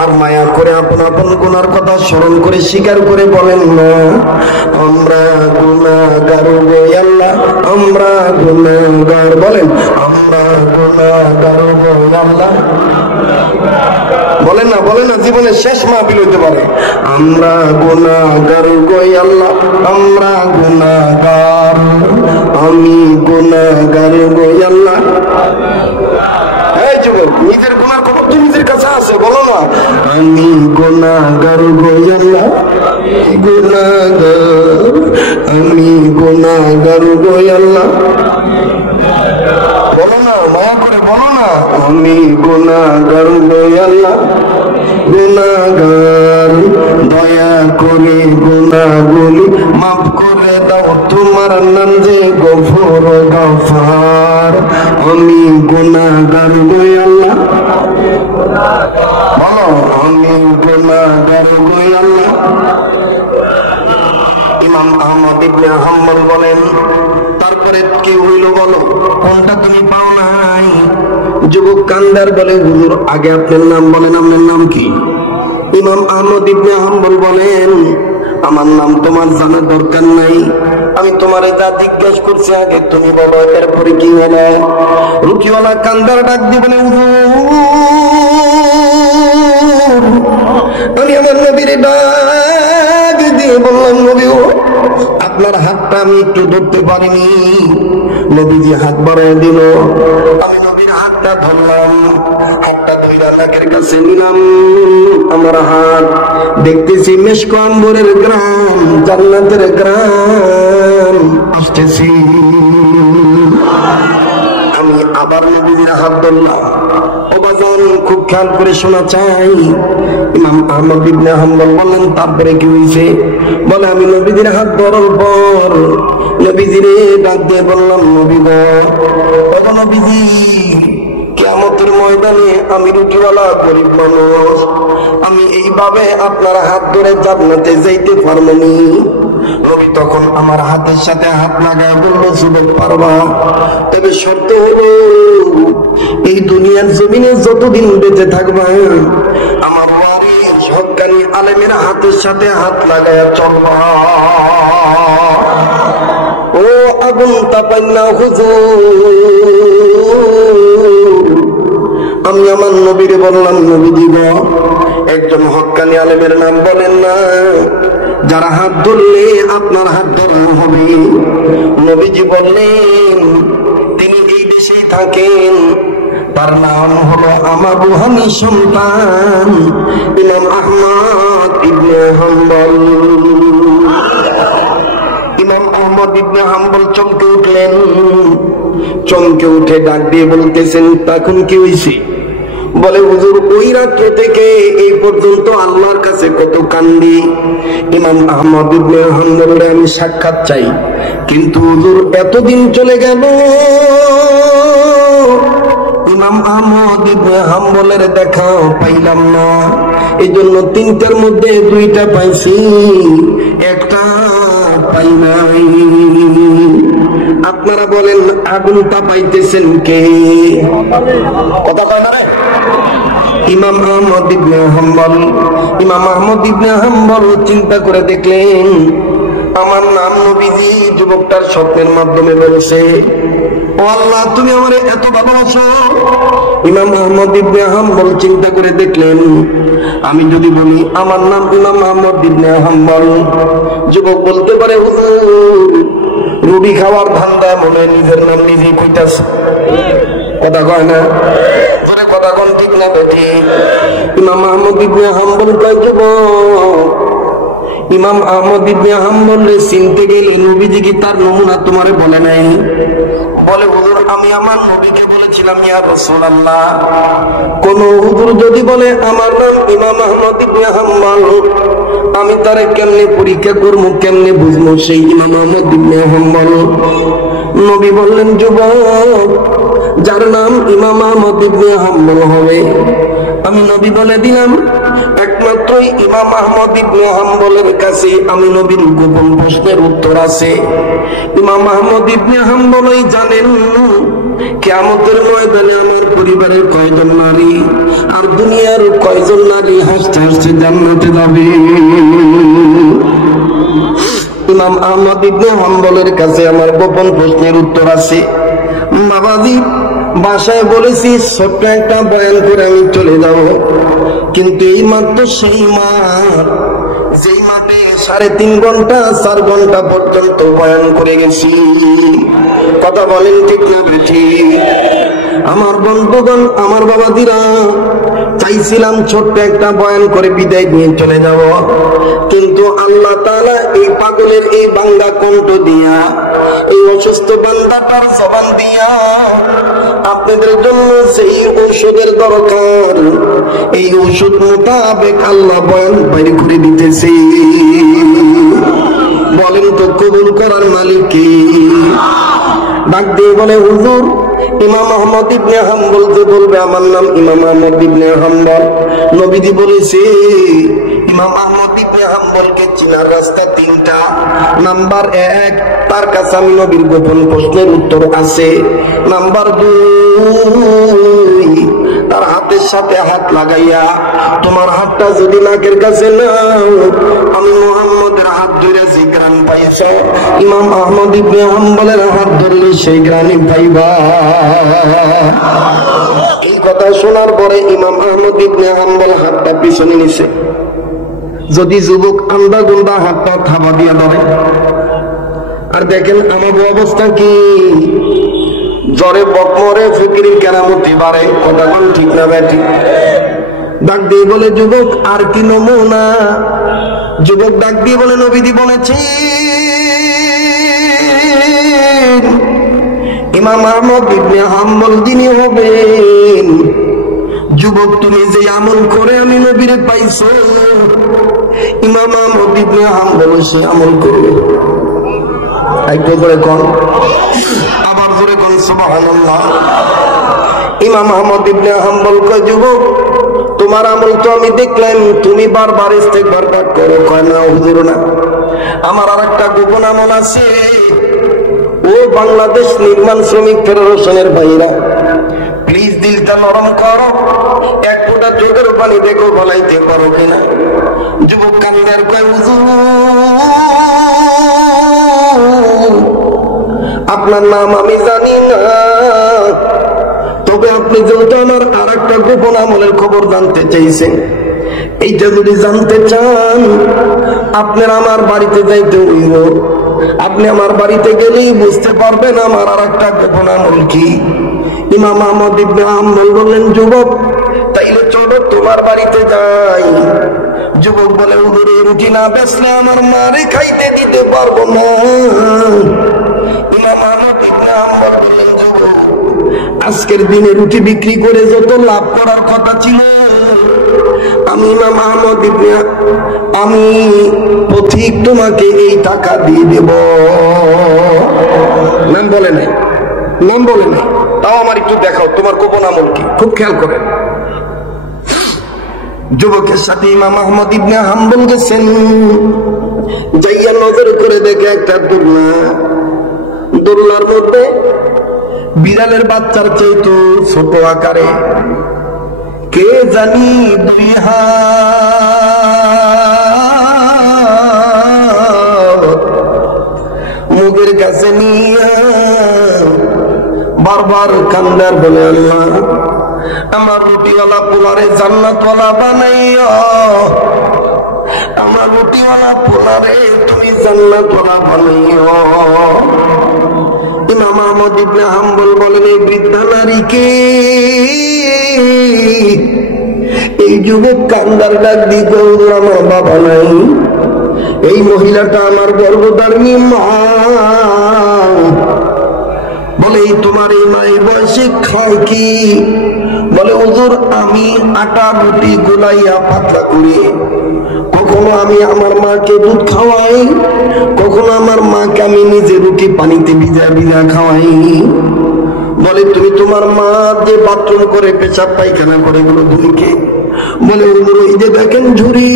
আর মায়া করে আপন আপন গুনার কথা স্মরণ করে স্বীকার করে বলেন না, আমরা গুনাহগার গো আল্লাহ, আমরা গুনাহগার। বলেন আমরা গুনাহগার গো আল্লাহ। বলেন না, বলেন না, জীবনের শেষ মাহফিল হইতে পারে। আমরা গুনাহগার গো আল্লাহ, আমরা গুনাহগার, আমি গুনাহগার গো আল্লাহ। এই যুবক, নিজের গুনাহ খবর তো নিজের কাছে আছে, বলো না আমি গুনাহগার গো আল্লাহ, গুনাহগার, আমি গুনাহগার গো আল্লাহ। বলো না, মায়া করে বলো না, আমি গুনাহগার গো আল্লাহ, গুনাহগার। দয়া করে গুনাহগুলি মাফ করে দাও, তোমার নাম যে গফুর গফার। আমি গুনাহগার গো আল্লাহ, বলো আমি গুনাহগার গো আল্লাহ। ইমাম আহমদ ইবনে হাম্বল বলেন, তারপরে কি হইল বলো, কোনটা তুমি পাও নাই? যুবক কান্দার বলে, হুজুর আগে আপনার নাম বলেন, আপনার নাম কি? ইমাম আহমদ ইবনে হাম্বল বলেন, আমার নাম তোমার জানার দরকার নাই, আমি তোমার যা জিজ্ঞেস করছি আগে তুমি বলো, এরপরে কি হলো? রুকিওয়ালা কান্দার ডাক দিয়ে বলে, আমি আমার নবীর ডাক দিয়ে বললাম, নবী আপনার হাতটা আমি একটু ধরতে পারিনি। নবীজি হাত বাড়িয়ে দিল, আমি নবীর হাতটা ধরলাম, হাতটা ধইরা নাকের কাছে নিলাম। আমার হাত দেখতেছি মেশক আম্বরের গ্রাম, জান্নাতের গ্রাম আসতেছি। আমি আবার নবীজির হাত ধরলাম। ও বাজান, খুব খেয়াল করে শোনা চাই। ইমাম আহমদ ইবনে হাম্বল বললেন, তারপরে কি হয়েছে? বলে, আমি নবীজির হাত ধরার পর নবীজিরে ডাক দিয়ে বললাম, নবী গো, নবীজি, কিয়ামতের ময়দানে আমি রুটিওয়ালা গরিব মানুষ, আমি এইভাবে আপনার হাত ধরে জান্নাতে যাইতে পারবো নি? নবী তখন আমার হাতের সাথে হাত লাগায় বলল, যুবক পারবা, তবে শর্ত হলো এই দুনিয়ার জমিনে যতদিন বেঁচে থাকবা আমার ওয়ারিস হক্কানি আলেমের হাতের সাথে হাত লাগায় চলবা। ও আগুন তাপাই না হুজুর। আমি আমার নবীরে বললাম, নবী দিব একজন হক্কানি আলেমের নাম বলেন না, যারা হাত ধরলে আপনার হাত ধরানো হবে। নবীজি বললেন, তিনি এই দেশেই থাকেন, তার নাম হলো আমার রুহানি সন্তান ইমাম আহমদ ইবনে হাম্বল। ইমাম আহমদ ইবনে হাম্বল চমকে উঠলেন, চমকে উঠে ডাক দিয়ে বলতেছেন, তখন কি হয়েছে? বলে, হুজুর ওই রাত্র থেকে এই পর্যন্ত আল্লাহর কাছে কত কান্দি, ইমাম আহমদ ইবনে হাম্বলের আমি সাক্ষাৎ চাই, কিন্তু হুজুর এতদিন চলে গেল, ইমাম আহমদ ইবনে হাম্বলের দেখা পাইলাম না। এই জন্য তিনটার মধ্যে দুইটা পাইছি, একটা পাই নাই। আপনারা বলেন, আগুনটা পাইতেছেন কে? কথা কয় না রে? ইমাম আহমদ ইবনে হাম্বল। ইমাম আহমদ ইবনে হাম্বল চিন্তা করে দেখলেন, আমার নাম নবীজি যুবকটার স্বপ্নের মাধ্যমে বলেছে, ও আল্লাহ তুমি আমারে এত ভালোবাসো। ইমাম আহমদ ইবনে হাম্বল চিন্তা করে দেখলেন, আমি যদি বলি আমার নাম ইমাম আহমদ ইবনে হাম্বল, যুবক বলতে পারে, হুজুর রুটি খাওয়ার ধান্দা মনে নিজের নাম নিজেই কইতাছে। কথা কয় না? কথা কোন ঠিক না বেঠি? ইমাম আহমদ ইবনে হাম্বল কয়, যুবক ইমাম আহমদ ইবনে হাম্বল চিনতে গেলে নবীজি কি তার নমুনা তোমারে বলে নাই? বলে হুজুর আমি আমার নবীকে বলেছিলাম ইয়া রাসূলুল্লাহ, কোন হুজুর যদি বলে আমার নাম ইমাম আহমদ ইবনে হাম্বল, আমি তারে কেমনে পরীক্ষা করবো, কেমনে বুঝবো সেই ইমাম আহমদ ইবনে হাম্বল? নবী বললেন যুবক, যার নাম ইমাম আহমদ ইবনে হাম্বল হবে, আমি নবী বলে দিলাম একমাত্র ইমাম আহমদ ইবনে হাম্বলের কাছে আমি নবীর গোপন প্রশ্নের উত্তর আছে। ইমাম আহমদ ইবনে হাম্বলই জানেন কিয়ামতের ময়দানে আমার পরিবারের কয়জন নারী আর দুনিয়ার কয়জন নারী হাসতে হাসতে জান্নাতে যাবে। ইমাম আহমদ ইবনে হাম্বলের কাছে আমার গোপন প্রশ্নের উত্তর আছে। বাবাজি বাসায় বলেছি ছোট্ট একটা বয়ান করে আমি চলে যাব, কিন্তু এই মাত্র সেই মাঠ যেই মাঠে 3.5 ঘন্টা 4 ঘন্টা পর্যন্ত বয়ান করে গেছি। কথা বলেন ঠিক না ঠিক? আমার বন্ধুগণ, আমার বাবাদিরা, চাইছিলাম ছোট্ট একটা বয়ান করে বিদায় নিয়ে চলে যাব, কিন্তু আল্লাহ তাআলা এই পাগলের এই বাংলা কণ্ঠ দিয়া, এই অসুস্থ বান্দাটার জবান দিয়া আপনাদের জন্য সেই ঔষধের দরকার, এই ঔষধ মোতাবেক আল্লাহ বয়ান বের করে দিতেছে। বলেন তো কবুল করার মালিক কে? ডাক দিয়ে বলে হুজুর ইমাম আহমদ ইবনে হাম্বল যে বলবে আমার নাম ইমাম আহমদ ইবনে হাম্বল, নবীজি বলেছে ইমাম আহমদ ইবনে হাম্বলকে চিনার রাস্তা 3টা। নাম্বার 1, তার কাছে আমি নবীর গোপন প্রশ্নের উত্তর আছে। নাম্বার 2, তার হাতের সাথে হাত লাগাইয়া, তোমার হাতটা যদি নাকের কাছে নাও, আমি মুহাম্মদের হাত ধরে যে গ্রান পাইছ, ইমাম আহমদ ইবনে হাম্বলের হাত ধরলে সেই গ্রানই পাইবা। এই কথা শোনার পরে ইমাম আহমদ ইবনে হাম্বল হাতটা পিছনে নিছে। যদি যুবক আন্দা গুন্দা হাতটা থাবা দিয়ে ধরে, আর দেখেন আমার অবস্থা কি, জ্বরে বকমরে ফিকিরি কেরামতি বাড়ে। কথা কোন ঠিক না ব্যাটি? ডাক দিয়ে বলে যুবক আর কি নমুনা? যুবক ডাক দিয়ে বলে নবীজি বলেছে ইমাম আহমদ ইবনে হাম্বল যিনি হবেন, যুবক তুমি যে আমল করে আমি নবীরে পাইছো, ইমাম আহমদ ইবনে হাম্বল সে আমল করবে। একটু করে কোন, আবার জোরে কোন সুবহানাল্লাহ। ইমাম আহমদ ইবনে হাম্বল কয় যুবক তোমার আমল তো আমি দেখলাম, তুমি বারবার ইস্তেগফার পাঠ করো। কয় না হুজুর না, আমার আরেকটা গোপন আমল আছে। ও বাংলাদেশ নির্মাণ শ্রমিক ফেডারেশনের ভাইরা, প্লিজ দিলটা নরম করো, এক ফোঁটা চোখের পানি দেখো গলাইতে পারো কিনা। যুবক কান্দার কয় হুজুর আপনার নাম আমি জানি না, তবে আপনি যেহেতু আমার আর একটা গোপন আমলের খবর জানতে চাইছেন, এইটা যদি জানতে চান আপনার আমার বাড়িতে যাইতে হইব। আপনি আমার বাড়িতে গেলেই বুঝতে পারবেন আমার আর একটা গোপন আমল কি। ইমাম আহমদ ইবনে হাম্বল বললেন যুবক তাইলে চলো তোমার বাড়িতে যাই। যুবক বলে হুজুর এই রুটি না বেচলে আমার মারে খাইতে দিতে পারবো না। ইমাম আহমদ ইবনে হাম্বল বললেন যুবক আজকের দিনে রুটি বিক্রি করে যত লাভ করার কথা ছিল, আমি ইমাম আহমদ ইবনে আমি পথিক তোমাকে এই টাকা দিয়ে দেব। নাম বলে নাই, নাম বলে নাই, তাও আমার একটু দেখাও তোমার গোপন আমল কি, খুব খেয়াল করেন। যুবকের সাথে ইমাম আহমদ ইবনে হাম্বল গেছেন, যাইয়া নজর করে দেখে একটা দোলনা, দোলনার মধ্যে বিড়ালের বাচ্চার চাইতো ছোট আকারে কে জানি 2 হাত মুখের কাছে নিয়ে বারবার কান্দার বলে আল্লাহ আমার রুটিওয়ালা পোলারে জান্নাতওয়ালা বানাইও, আমার রুটিওয়ালা পোলারে তুমি জান্নাতওয়ালা বানাইও। ইমাম আহমদ ইবনে হাম্বল বলেন এই বৃদ্ধা নারীকে, এই যুবক কান্দার ডাক দিয়ে আমার বাবা নাই, এই মহিলাটা আমার গর্ভধারিণী মা। বলে এই তোমার এই মায়ের বয়সে খায় কি? বলে হুজুর আমি আটা রুটি গোলাইয়া পাতলা করি, কখনো আমি আমার মাকে দুধ খাওয়াই, কখনো আমার মাকে আমি নিজে রুটি পানিতে ভিজা ভিজা খাওয়াই। বলে তুমি তোমার মা যে বাথরুম করে পেশাব পায়খানা করে গুলো ধুইকে? বলে হুজুর ওই যে দেখেন ঝুড়ি,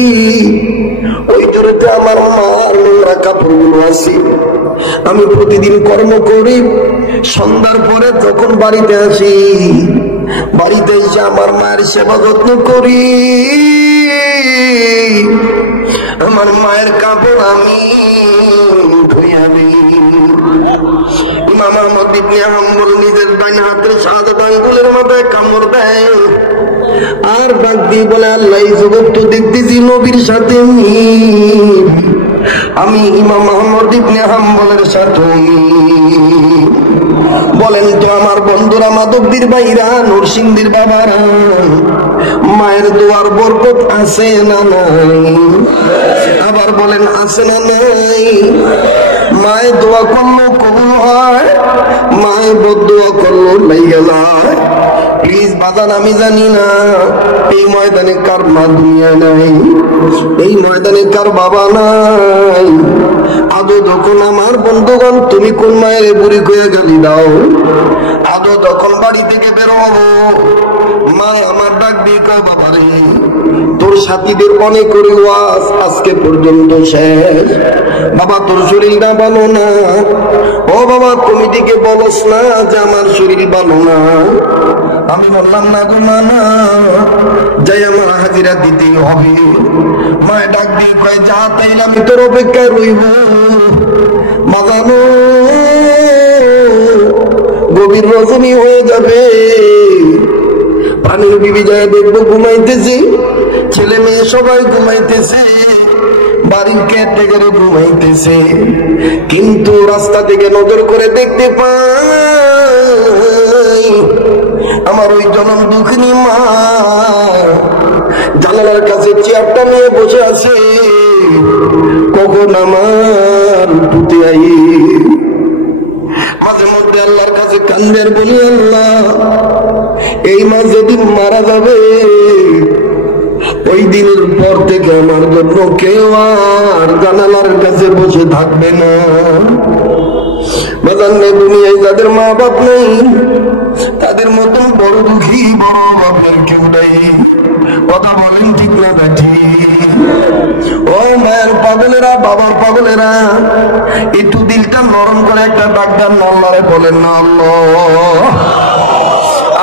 ওই ঝুড়িতে আমার মার নোংরা কাপড়গুলো আছে। আমি প্রতিদিন কর্ম করি, সন্ধ্যার পরে যখন বাড়িতে আসি, বাড়িতে এসে আমার মায়ের সেবা যত্ন করি, আমার মায়ের কাপড় আমি ধুইয়া দিই। ইমাম আহমদ ইবনে হাম্বল নিজের ডান হাতের শাহাদাত আঙ্গুলের মাথায় কামড় দেয় আর ডাক দিয়ে বলে আল্লাহ এই জগৎ তো দেখতেছি নবীর সাথে মিল, আমি ইমাম আহমদ ইবনে হাম্বলের সাথে মিল। বলেন তো আমার বন্ধুরা, মাধবদীর ভাইরা, নরসিংদীর বাবারা, মায়ের দোয়ার বরকত আছে না নাই? আবার বলেন আছে না নাই? মায়ের দোয়া করলো কবুল হয়, মায়ের বদদোয়া করলো লাইগা যায়। প্লিজ বাজান, আমি জানি না এই ময়দানে কার মা দুনিয়া নাই, এই ময়দানে কার বাবা নাই। আদৌ যখন আমার বন্ধুগণ তুমি কোন মায়ের বুড়ি কয়ে গালি দাও, আদৌ যখন বাড়ি থেকে বের হবো মা আমার ডাক দিয়ে কয় বাবা রে তোর সাথীদের অনেক করে ওয়াজ আজকে পর্যন্ত শেষ, বাবা তোর শরীরটা ভালো না, ও বাবা কমিটিকে বলস না যে আমার শরীর ভালো না। আমি বললাম না গো না না, যাই আমার হাজিরা দিতে হবে। মায়ের ডাক দিয়ে কয় যা তাইলে আমি তোর অপেক্ষায় রইব। বাজানো গভীর রজনী হয়ে যাবে, পানির বিবি যায় দেখবো ঘুমাইতেছি, ছেলে মেয়ে সবাই ঘুমাইতেছে, বাড়ির ক্যাটেগরি ঘুমাইতেছে, কিন্তু রাস্তা থেকে নজর করে দেখতে পাই আমার ওই জনম দুঃখিনী মা জানালার কাছে চেয়ারটা নিয়ে বসে আছে, কখন আমার টুটে আই। মাঝে মধ্যে আল্লাহর কাছে কান্দের বলি আল্লাহ এই মা যেদিন মারা যাবে ওই দিনের পর থেকে আমার জন্য কেউ আর জানালার কাছে বসে থাকবে না। বাজানে দুনিয়ায় যাদের মা বাপ নেই তাদের মতন বড় দুঃখী বড় বাপের কেউ নেই। কথা বলেন ঠিক না ব্যাঠি? ও মায়ের পাগলেরা, বাবার পাগলেরা, একটু দিলটা নরম করে একটা ডাক্তার আল্লাহরে বলেন না আল্লাহ,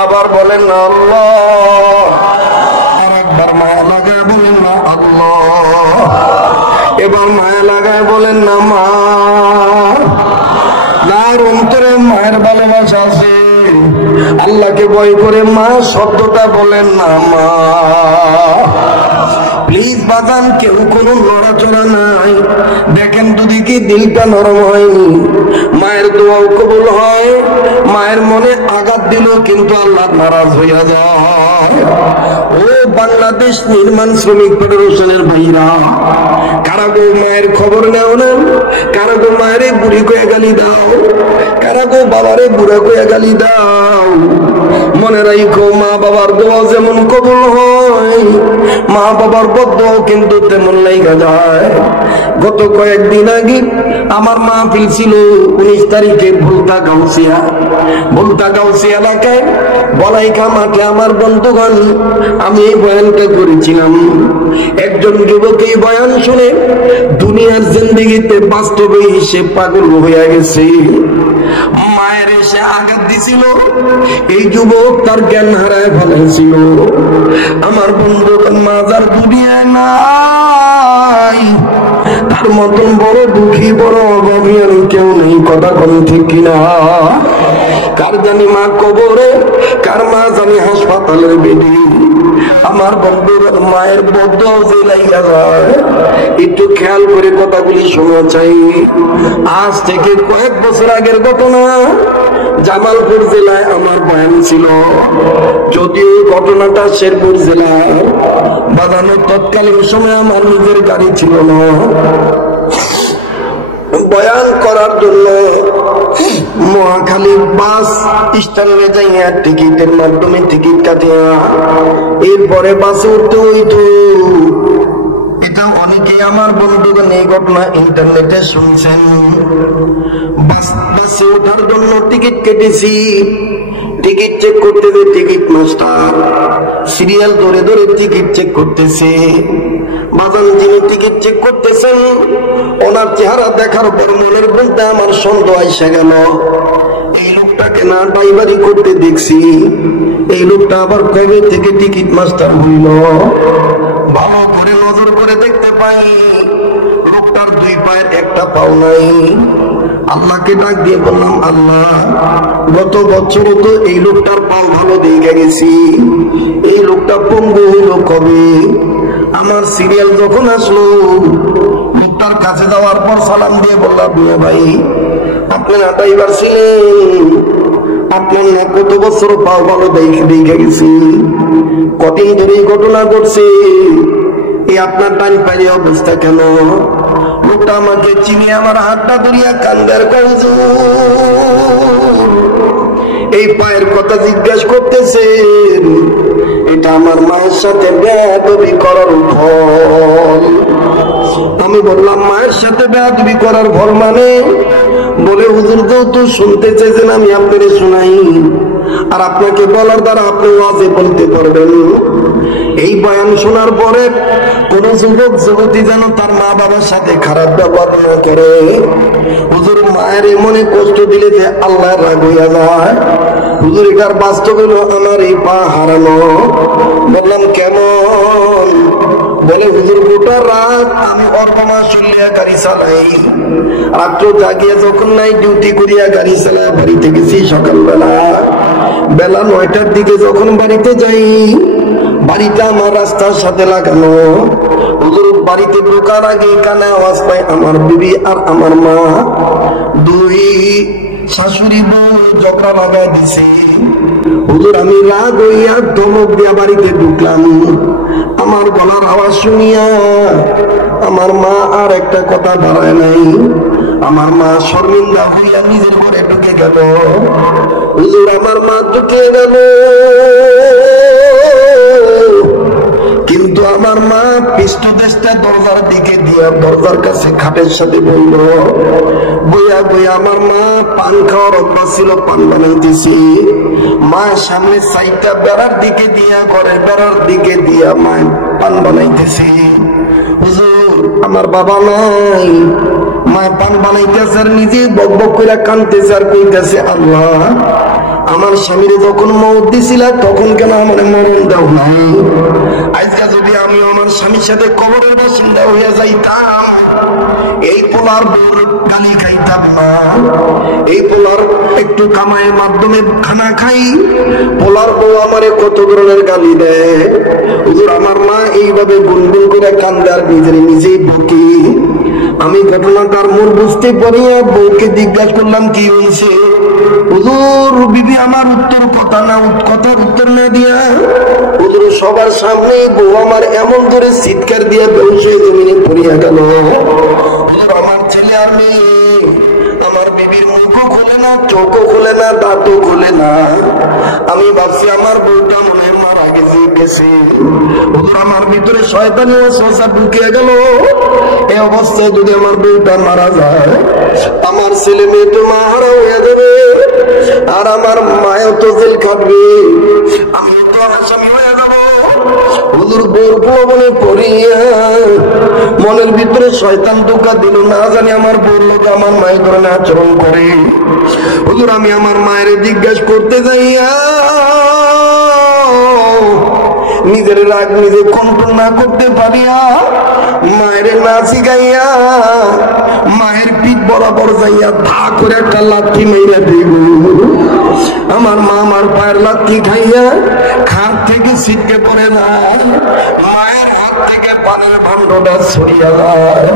আবার বলেন না আল্লাহ, আর একবার মায়া লাগায় বলেন না আল্লাহ, এবার মায়া লাগায় বলেন না মা। যার অন্তরে মায়ের ভালোবাসা আছে, আল্লাহকে ভয় করে মা শব্দটা বলেন না মা। প্লিজ বাজান, কেউ কোনো নড়াচড়া নাই, দেখেন দুদিকে দিলটা নরম হয়নি, মায়ের দোয়াও কবুল হয়, মায়ের মনে আঘাত দিল কিন্তু আল্লাহ নারাজ হইয়া যায়। ও বাংলাদেশ নির্মাণ শ্রমিক ফেডারেশনের ভাইরা, কারা গো মায়ের খবর নেও না? কারা গো মায়ের বুড়ি কয়ে গালি দাও? কারা গো বাবারে বুড়া কয়ে গালি দাও? মনে রাখো মা বাবার দোয়া যেমন কবুল হয়, মা বাবার বদদোয়াও কিন্তু তেমন লাইগা যায়। গত কয়েকদিন আগে আমার মাহফিল ছিল 19 তারিখে ভুলতা গাউসিয়া এলাকায় বলাইখা মাঠে। আমার বন্ধুগণ, আমি এই বয়ানটা করেছিলাম। একজন যুবক এই বয়ান শুনে দুনিয়ার জিন্দেগিতে বাস্তবে সে পাগল হয়ে গেছে। মায়ের এসে আঘাত দিছিল, এই যুবক তার জ্ঞান হারায় ফেলেছিল। আমার বন্ধুগণ, মাজার দুনিয়ায় নাই, তার মতন বড় দুঃখী বড় অভাবীর কেউ নেই। কথা কোন ঠিক কিনা? কার জানি মা কবরে, কার মা জানি হাসপাতালের বেডে। আমার বন্ধুর মায়ের বদদোয়া যে লাইগা যায়, একটু খেয়াল করে কথাগুলি শোনা চাই। আজ থেকে কয়েক বছর আগের ঘটনা। জামালপুর জেলায় আমার বয়ান ছিল, যদিও ঘটনাটা শেরপুর জেলায়। বাজানোর তৎকালীন সময় আমার নিজের গাড়ি ছিল না। বয়ান করার জন্য মহাখালী বাস স্ট্যান্ডে যাইয়া টিকিটের মাধ্যমে টিকিট কাটিয়া এরপরে বাসে উঠতে হইত। এটা অনেকে আমার বন্ধুগণ এই ঘটনা ইন্টারনেটে শুনছেন। বাসে ওঠার জন্য টিকিট কেটেছি, টিকিট চেক করতেছে টিকিট মাস্টার, সিরিয়াল ধরে ধরে টিকিট চেক করতেছে। বাজান যিনি টিকিট চেক করতেছেন ওনার চেহারা দেখার পর মনের মধ্যে আমার সন্দেহ আইসা গেল, এই লোকটাকে না ড্রাইভারি করতে দেখছি, এই লোকটা আবার কবে থেকে টিকিট মাস্টার হইল। ভালো করে নজর করে দেখতে পাই লোকটার দুই পায়ের একটা পাও নাই। আল্লাহকে ডাক দিয়ে বললাম, আল্লাহ গত বছরও তো এই লোকটার পাও ভালো দেখে গেছি, এই লোকটা পঙ্গু হইল কবে? আমার সিরিয়াল যখন আসলো লোকটার কাছে যাওয়ার পর সালাম দিয়ে বললাম, বিয়া ভাই আপনি না ড্রাইভার ছিলেন, আপনার না কত বছর পাও ভালো দেখে গেছি, কদিন ধরে ঘটনা ঘটছে, এই আপনার ডান পায়ে অবস্থা কেন? লোকটা আমাকে চিনে আমার হাতটা ধরিয়া কান্দার কাজ এই পায়ের কথা জিজ্ঞাসা করতেছে। এটা আমার মায়ের সাথে বেয়াদবি করার ফল। আমি বললাম, মায়ের সাথে বেয়াদবি করার ফল মানে? বলে, হুজুর যেহেতু শুনতে চেয়েছেন আমি আপনাকে শোনাই, আর আপনাকে বলার দ্বারা আপনি ওয়াজে বলতে পারবেন। এই বয়ান শোনার পরে কোন যুবক যুবতী যেন তার মা বাবার সাথে খারাপ ব্যবহার না করে। হুজুর মায়ের মনে কষ্ট দিলে যে আল্লাহ রাগ হইয়া যায়। হুজুর এটার বাস্তব হলো আমার এই পা হারানো। বললাম কেমন? বলে, হুজুর গোটা রাত আমি অর্পণা চলিয়া গাড়ি চালাই, রাত্র জাগিয়া যখন নাই ডিউটি করিয়া গাড়ি চালায় বাড়িতে গেছি সকালবেলা, বেলা 9টার দিকে যখন বাড়িতে যাই, বাড়িটা আমার রাস্তার সাথে লাগানো। হুজুর বাড়িতে ঢোকার আগে কানে আওয়াজ পায় আমার বিবি আর আমার মা দুই শাশুড়ি বউ ঝগড়া লাগাই দিছে। হুজুর আমি রাগ হইয়া ধমক দিয়া বাড়িতে ঢুকলাম। আমার গলার আওয়াজ শুনিয়া আমার মা আর একটা কথা দাঁড়ায় নাই, আমার মা শর্মিন্দা হইয়া নিজের ঘরে ঢুকে গেল। হুজুর আমার মা ঢুকে গেল, কিন্তু আমার মা পৃষ্ঠদেশটা দরজার দিকে দিয়া দরজার কাছে খাটের সাথে বলল। বইয়া বইয়া আমার মা পান খাওয়ার অভ্যাস ছিল, পান বানাইতেছি। মা সামনে সাইডটা বেড়ার দিকে দিয়া ঘরের বেড়ার দিকে দিয়া মা পান বানাইতেছে। হুজুর আমার বাবা নাই, মা পান বানাইতেছে আর নিজে বক বক করে কাঁদতেছে আর কইতেছে, আল্লাহ আমার স্বামীরে যখন মৌত দিছিল তখন কেন আমার মরণ দাও নাই? আজকে যদি আমি আমার স্বামীর সাথে কবরের বাসিন্দা হইয়া যাইতাম, এই পোলার বউর গালি খাইতাম না। এই পোলার একটু কামাইয়ের মাধ্যমে খানা খাই, পোলার বউ আমারে কত ধরনের গালি দেয়। হুজুর আমার মা এইভাবে গুনগুন করে কান্দে আর নিজের নিজেই বকি। আমি ঘটনাটার মূল বুঝতে পারিয়া বউকে জিজ্ঞাসা করলাম, কি হয়েছে? হুজুর বিবি আমার উত্তর কথা না কথার উত্তর না দিয়া হুজুর সবার সামনে বউ আমার এমন ধরে চিৎকার দিয়া বেউসে জমিনে পড়িয়া গেল। হুজুর আমার ছেলে আর মেয়ে আমার বিবির মুখও খুলে না, চোখও খুলে না, দাঁতও খুলে না। আমি ভাবছি আমার বউটা মনে মারা গেছে। হুজুর আমার ভিতরে শয়তানি ওয়াসওয়াসা ঢুকে গেল, এই অবস্থায় যদি আমার বউটা মারা যায়, আমার ছেলে মেয়ে তো মারা হয়ে যাবে, আর আমার মায়ও তো জেল খাটবে, আমি তো আসামি হয়ে যাব। হুজুর বউর বলে পড়িয়া মনের ভিতরে শয়তান ধোঁকা দিল, না জানি আমার বউর লোক আমার মায়ের ধরনে আচরণ করে। হুজুর আমি আমার মায়ের জিজ্ঞাসা করতে যাইয়া নিজের রাগ নিজে কন্ট্রোল না করতে পারিয়া মায়ের না শিখাইয়া মায়ের পিঠ বরাবর যাইয়া ধা করে একটা লাঠি মেরে দিব। আমার মা আমার পায়ের লাঠি খাইয়া খাট থেকে ছিটকে পড়ে যায়, মায়ের হাত থেকে পানের ভাণ্ডটা ছড়িয়া যায়।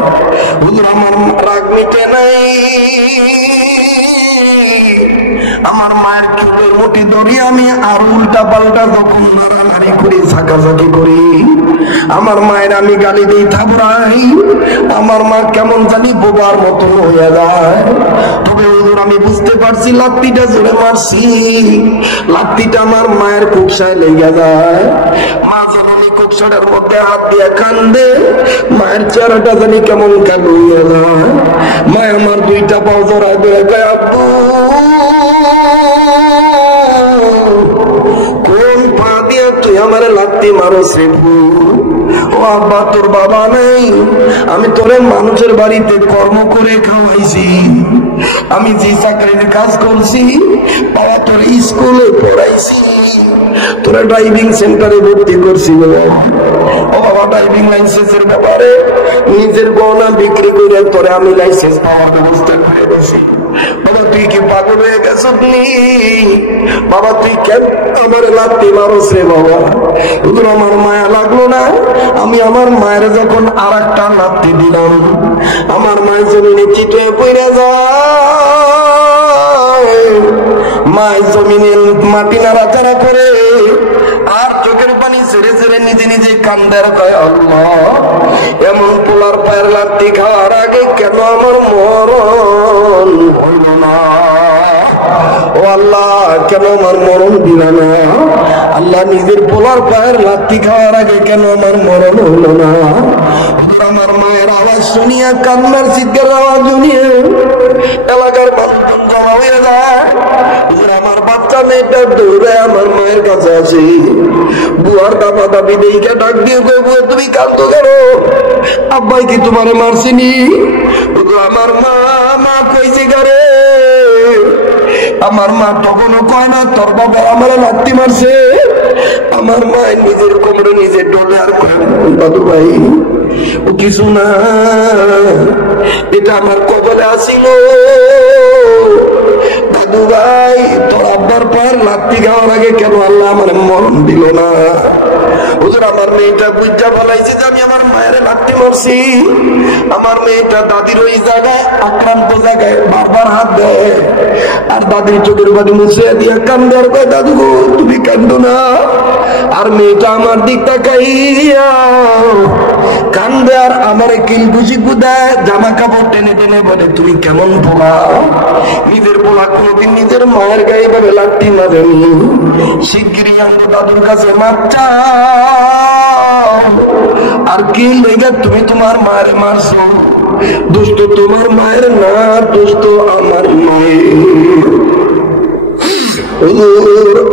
হুজুর আমার রাগ মিটে নাই, আমার মায়ের চুলের মুঠি ধরি আমি আর উল্টা পাল্টা যখন নাড়ানাড়ি করি ঝাঁকাঝাঁকি করি, আমার মায়ের আমি গালি দিই থাবড়াই, আমার মা কেমন জানি বোবার মতন হয়ে যায়। তবে হুজুর আমি বুঝতে পারছি লাত্তিটা জোরে মারছি, লাত্তিটা আমার মায়ের কুকসায় লেগে যায়। মা জননী কুকসাটার মধ্যে হাত দিয়ে কান্দে, মায়ের চেহারাটা জানি কেমন কালো হয়ে যায়। মা আমার দুইটা পাও জড়ায় ধরে কয়, আব্বু কোন পা দিয়ে তুই আমার লাত্তি মারস রে? ও আব্বা তোর বাবা নেই, আমি তোরে মানুষের বাড়িতে কর্ম করে খাওয়াইছি, আমি যে চাকরির কাজ করছি, বাবা তোর স্কুলে পড়াইছি, তোরা ড্রাইভিং সেন্টারে ভর্তি করছি। ও বাবা ড্রাইভিং লাইসেন্সের ব্যাপারে নিজের গহনা বিক্রি করে তোরে আমি লাইসেন্স পাওয়ার ব্যবস্থা করে দিয়েছি। বাবা তুই কি পাগল হয়ে গেছ? বাবা তুই কেন আমার লাত্তি মারস রে? বাবা হুজুর আমার মায়া লাগলো না, আমি আমার মায়ের যখন আর একটা লাত্তি দিলাম, আমার মায়ের জমিনে চিটে পড়ে যায়, মায়ের জমিনে মাটি নাড়াচাড়া করে আর চোখের পানি ছেড়ে ছেড়ে নিজে নিজে কান্দার কয়, আল্লাহ এমন পোলার পায়ের লাত্তি খাওয়ার আগে কেন আমার মরণ হইল না? ও আল্লাহ কেন আমার মরণ দিল না? আল্লাহ নিজের পোলার পায়ের লাত্তি খাওয়ার আগে কেন আমার মরণ হইল না? আমার মায়ের আওয়াজ শুনিয়া, কান্নার চিৎকার আওয়াজ শুনিয়ে এলাকার মানুষজন জমা হয়ে যায়। আমার বাচ্চা মেয়েটা দৌড়ে আমার মায়ের কাছে আসে, বুয়ার দাবা দাবি দেখে ডাক দিয়ে বুয়া তুমি কাঁদো কেন? আব্বাই কি তোমারে মারছিনি? আমার মা কইছে গারে, আমার মা তখনও কয় না তোর বাবা আমার লাত্তি মারছে। আমার মা নিজের কোমরে নিজে টোলে আর কয়, দাদু ভাই ও কিছু না, এটা আমার কপালে আসিল। দাদু ভাই তোর আব্বার পায়ের লাত্তি খাওয়ার আগে কেন আল্লাহ আমার মরণ দিল না? হুজুর আমার মেয়েটা বুঝা ফেলাইছে যে আমি আমার মায়ের লাত্তি মারছি। আমার মেয়েটা দাদির ওই জায়গায় আক্রান্ত জায়গায় বারবার হাত দেয়, আর দাদির চোখের বাড়ি মুছে দিয়ে কান্দে আর কয়, দাদু গো তুমি কান্দো না। আর মেয়েটা আমার দিক তাকাইয়া কান্দে আর আমার কিলকুচি কুদায়, জামা কাপড় টেনে টেনে বলে, তুমি কেমন পোলা? নিজের পোলা কোনদিন নিজের মায়ের গায়ে ভাবে লাত্তি মারেনি। শিগগিরি আমরা দাদুর কাছে মাপ চাও। আর কি লেগে তুমি তোমার মায়ের মারছো? দুষ্ট তোমার মায়ের না, দুষ্ট আমার মায়ের।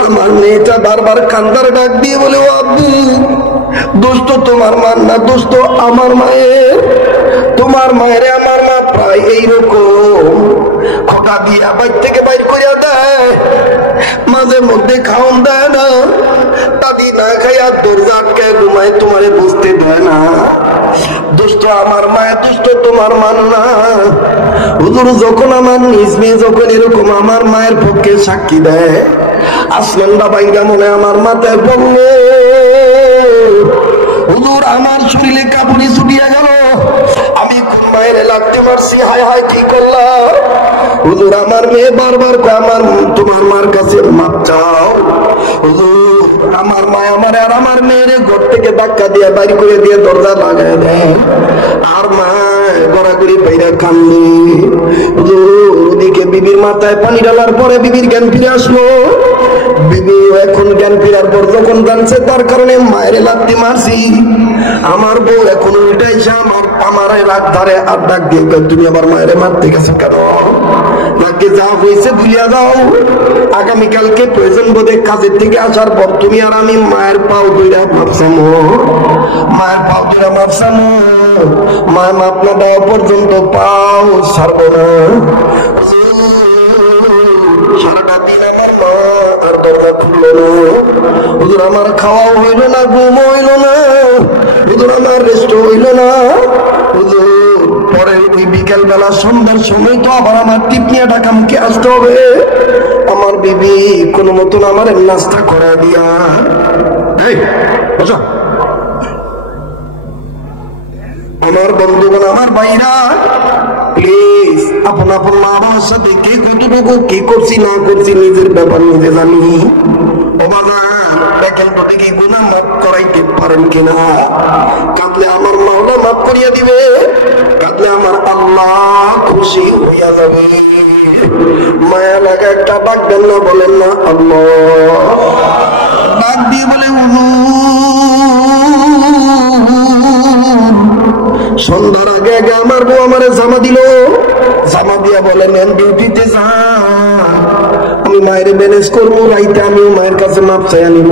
আমার মেয়েটা বারবার কান্দার ডাক দিয়ে বলে, ও আব্বু দুষ্ট তোমার মার না, দুষ্ট আমার মায়ের। তোমার মায়ের আমার মা প্রায় এইরকম খোটা দিয়া বাইর থেকে বাইর করিয়া দেয়, মাঝে মধ্যে খাওন দেয় না, দাদি না খাইয়া দরজা আটকে ঘুমায়, তোমারে বুঝতে দেয় না। দুষ্ট আমার মায়ের, দুষ্ট তোমার মান না। হুজুর যখন আমার নিজ মেয়ে যখন এরকম আমার মায়ের পক্ষে সাক্ষী দেয়, আসমানটা বাইঙ্গা মনে আমার মাথায় পড়লো। হুজুর আমার শরীরে কাপড়ে ছুটিয়া গেল, আমি কোন মায়ের লাগতে পারছি, হায় হায় কি করলাম? হুজুর আমার মেয়ে বারবার আমার তোমার মার কাছে মাপ চাও। হুজুর আমার মা আমার আর আমার মেয়ের ঘর থেকে ধাক্কা দিয়ে বাড়ি করে দিয়ে দরজা লাগাই দেয়, আর মা গড়াগড়ি বাইরে কান্দি। ওদিকে বিবির মাথায় পানি ঢালার পরে বিবির জ্ঞান ফিরে আসলো। বিবি এখন জ্ঞান ফিরার পর যখন জানছে তার কারণে মায়ের লাত্তি মারছি, আমার বউ এখন উল্টাইছে আমার লাগ ধারে আর ডাক দিয়ে, তুমি আবার মায়ের মারতে গেছো কেন? নাকি যা হয়েছে ভুলিয়া যাও, আগামীকালকে প্রয়োজন বোধে কাজের থেকে আসার পর তুমি আর আমি মায়ের পাও দুইটা মাপসামো, মায়ের পাও দুইটা মাপসামো, মায়ের মাপ না দেওয়া পর্যন্ত পাও ছাড়বো না। সারাটা দিন আমার মা আর দরজা খুললো না। হুজুর আমার খাওয়াও হইল না, ঘুম হইল না, হুজুর আমার রেস্ট হইল না। হুজুর পরে ওই বিকেল বেলা সন্ধ্যার সময় তো আবার আমার টিপনিয়া টাকা মুখে আসতে হবে। আমার বিবি কোন মতন আমার নাস্তা করে দিয়া, আমার বন্ধুগণ আমার ভাইরা প্লিজ আপন আপন মা বাবার সাথে কে কতটুকু কি করছি না করছি নিজের ব্যাপার নিজে জানি। ও বাবা দেখেন তো দেখি গুনাহ মাফ করাইতে পারেন কিনা। কাঁদলে আমার মাওলা মাফ করিয়া দিবে, কাঁদলে আমার আল্লাহ খুশি হইয়া যাবে। মায়া লাগা একটা ডাক দেন না, বলেন না আল্লাহ। ডাক দিয়ে বলে সন্ধ্যার আগে আগে আমার বউ আমারে জামা দিল, জামা দিয়া বলে নেন ডিউটিতে যা, আমি মায়ের ম্যানেজ করবো, রাইতে আমিও মায়ের কাছে মাপ চাই আনিব।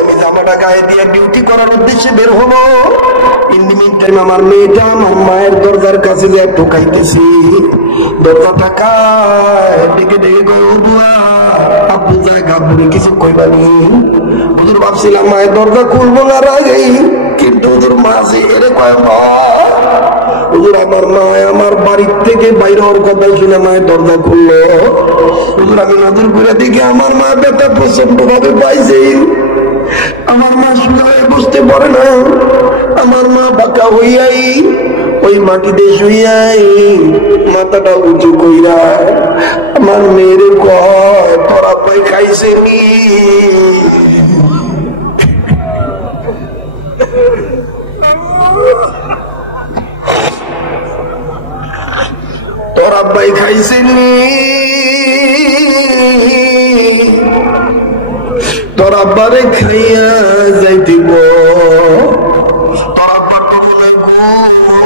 আমি জামাটা গায়ে দিয়ে ডিউটি করার উদ্দেশ্যে বের হবো। ইন দি মিন টাইম আমার মেয়েটা আমার মায়ের দরজার কাছে যে ঢুকাইতেছি, দরজা ঢাকায় ডেকে ডেকে গো আব্বু জায়গা আব্বুরে কিছু কইবানি। হুজুর ভাবছিলাম মায়ের দরজা খুলবো না রাগেই, কিন্তু হুজুর মা আছে এরে কয় হুজুর আমার মা আমার বাড়ির থেকে বাইরে হওয়ার কথা শুনে মায়ের দরজা খুললো। হুজুর আমি নজর করে দেখি আমার মা ব্যথা প্রচন্ড ভাবে পাইছে। আমার মা শুয়ে বুঝতে পারে না, আমার মা বাঁকা হইয়াই ওই মাটিতে শুইয়াই মাথাটা উঁচু কইরা আমার মেয়েরে কয় তোরা পাই খাইছে নি। তোর আব্বাই খাইছেনি, তোর আব্বারে খাইয়া যাইতিব, তোর আব্বার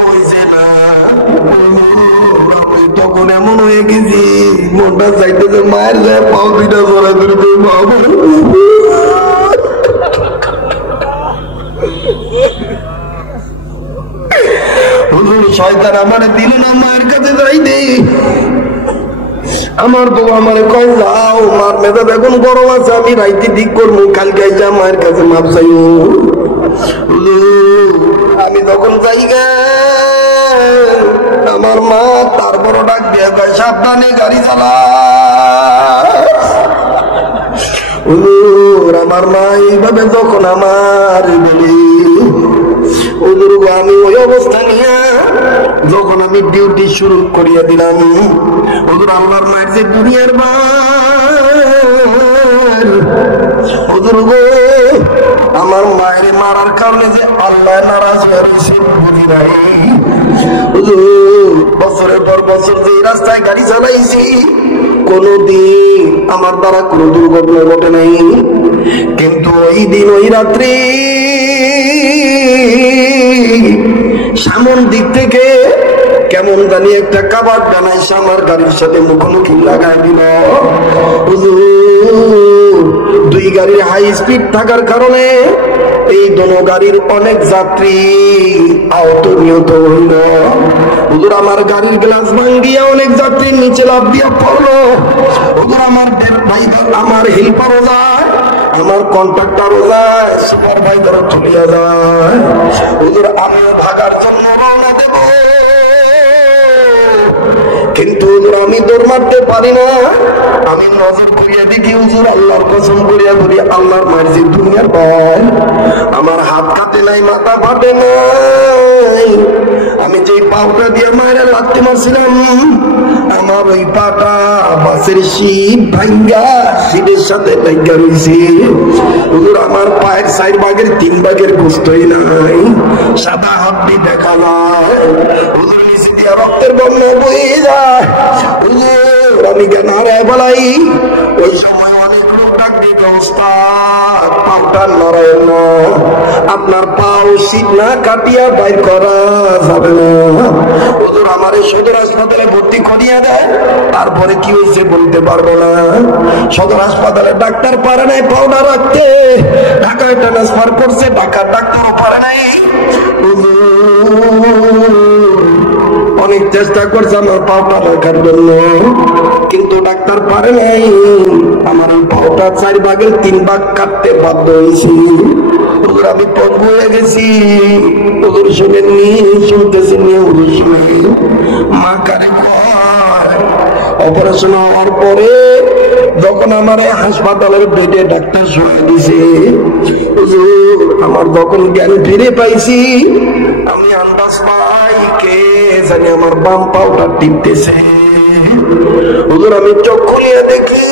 হইছে না। তখন এমন হয়ে গেছি মনটা চাইতেছে মায়ের যায় পাও দুইটা জোড়া ধরবে। হুজুর শয়তান আমার দিল না মায়ের কাছে যাইতে। আমার বউ আমারে কয় যাও মার মেজাজ এখন গরম আছে, আমি রাইতে ঠিক করবো, কালকে যা মায়ের কাছে মাপ চাইও। আমি তখন যাই গে আমার মা তারপর ডাক দিয়ে কয় সাবধানে গাড়ি চালা। আমার মা এইভাবে যখন আমার বলি হুজুর আমি ওই অবস্থা নিয়ে যখন আমি ডিউটি শুরু করিয়া দিলাম, হুজুর আল্লাহর মায়ের যে দুনিয়ার হুজুর গো আমার মায়ের মারার কারণে যে আল্লাহ নারাজ হয়ে রয়েছে বুঝি নাই। হুজুর বছরের পর বছর যে রাস্তায় গাড়ি চালাইছি কোনদিন আমার দ্বারা কোনো দুর্ঘটনা ঘটে নাই, কিন্তু ওই দিন ওই রাত্রি সামন দিক থেকে কেমন জানি একটা কাবার বানাইছে আমার গাড়ির সাথে মুখোমুখি লাগাই দিল। দুই গাড়ির হাই স্পিড থাকার কারণে এই দোনো গাড়ির অনেক যাত্রী আহত নিহত হইল। হুজুর আমার গাড়ির গ্লাস ভাঙ্গিয়া অনেক যাত্রীর নিচে লাফ দিয়া পড়লো। হুজুর আমার আমার হেল্পারও যায়, আমার কন্ট্রাক্টরও যায়, সুপারভাইজারও চলিয়া যায়। হুজুর আমিও ভাগার জন্য রওনা দেব, কিন্তু হুজুর আমি দৌড় মারতে পারি না। আমি নজর করিয়া দেখি হুজুর আল্লাহর কসম করিয়া বলি আল্লাহর মায়ের যে দুনিয়ার ভয়, আমার হাত কাটে নাই, মাথা ফাটে নাই। আমি যে পাউটা দিয়ে মায়েরা লাগতে মারছিলাম আমার ওই পাটা বাসের শীত ভাঙ্গা শীতের সাথে ভাঙ্গা রয়েছে। হুজুর আমার পায়ের 4 ভাগের 3 ভাগের গোস্তই নাই, সাদা হাড্ডি দেখা যায়। হুজুর নিচে দিয়া রক্তের বন্যা বয়ে যায়। হুজুর আমি কেন হারায় বলাই ওই সময় অনেক লোক ডাক দিতে ওস্তাদ পাউটা নড়ায় না, আপনার পাও শীত না কাটিয়া বাইর করা যাবে না। হুজুর আমার সদর হাসপাতালে ভর্তি করিয়া দেয়, তারপরে কি হয়েছে বলতে পারবো না। সদর হাসপাতালে ডাক্তার পারে নাই পাউডার রাখতে, ঢাকায় ট্রান্সফার করছে, ঢাকার ডাক্তারও পারে নাই। অনেক চেষ্টা করছে আমার পাউটা রাখার জন্য, কিন্তু ডাক্তার পারে নাই। আমার এই পাউটা 4 ভাগের 3 ভাগ কাটতে বাধ্য হয়েছি। হুজুর আমি পঙ্গু হয়ে গেছি। হুজুর শুনেননি, শুনতেছেন হুজুর শুনে মা কারে অপারেশন হওয়ার পরে যখন আমার হাসপাতালের বেডে ডাক্তার শুয়ে দিছে, হুজুর আমার যখন জ্ঞান ফিরে পাইছি, আমি আন্দাজ পাই কে জানি আমার বাম পাওটা টিপতেছে। হুজুর আমি চোখ খুলিয়ে দেখি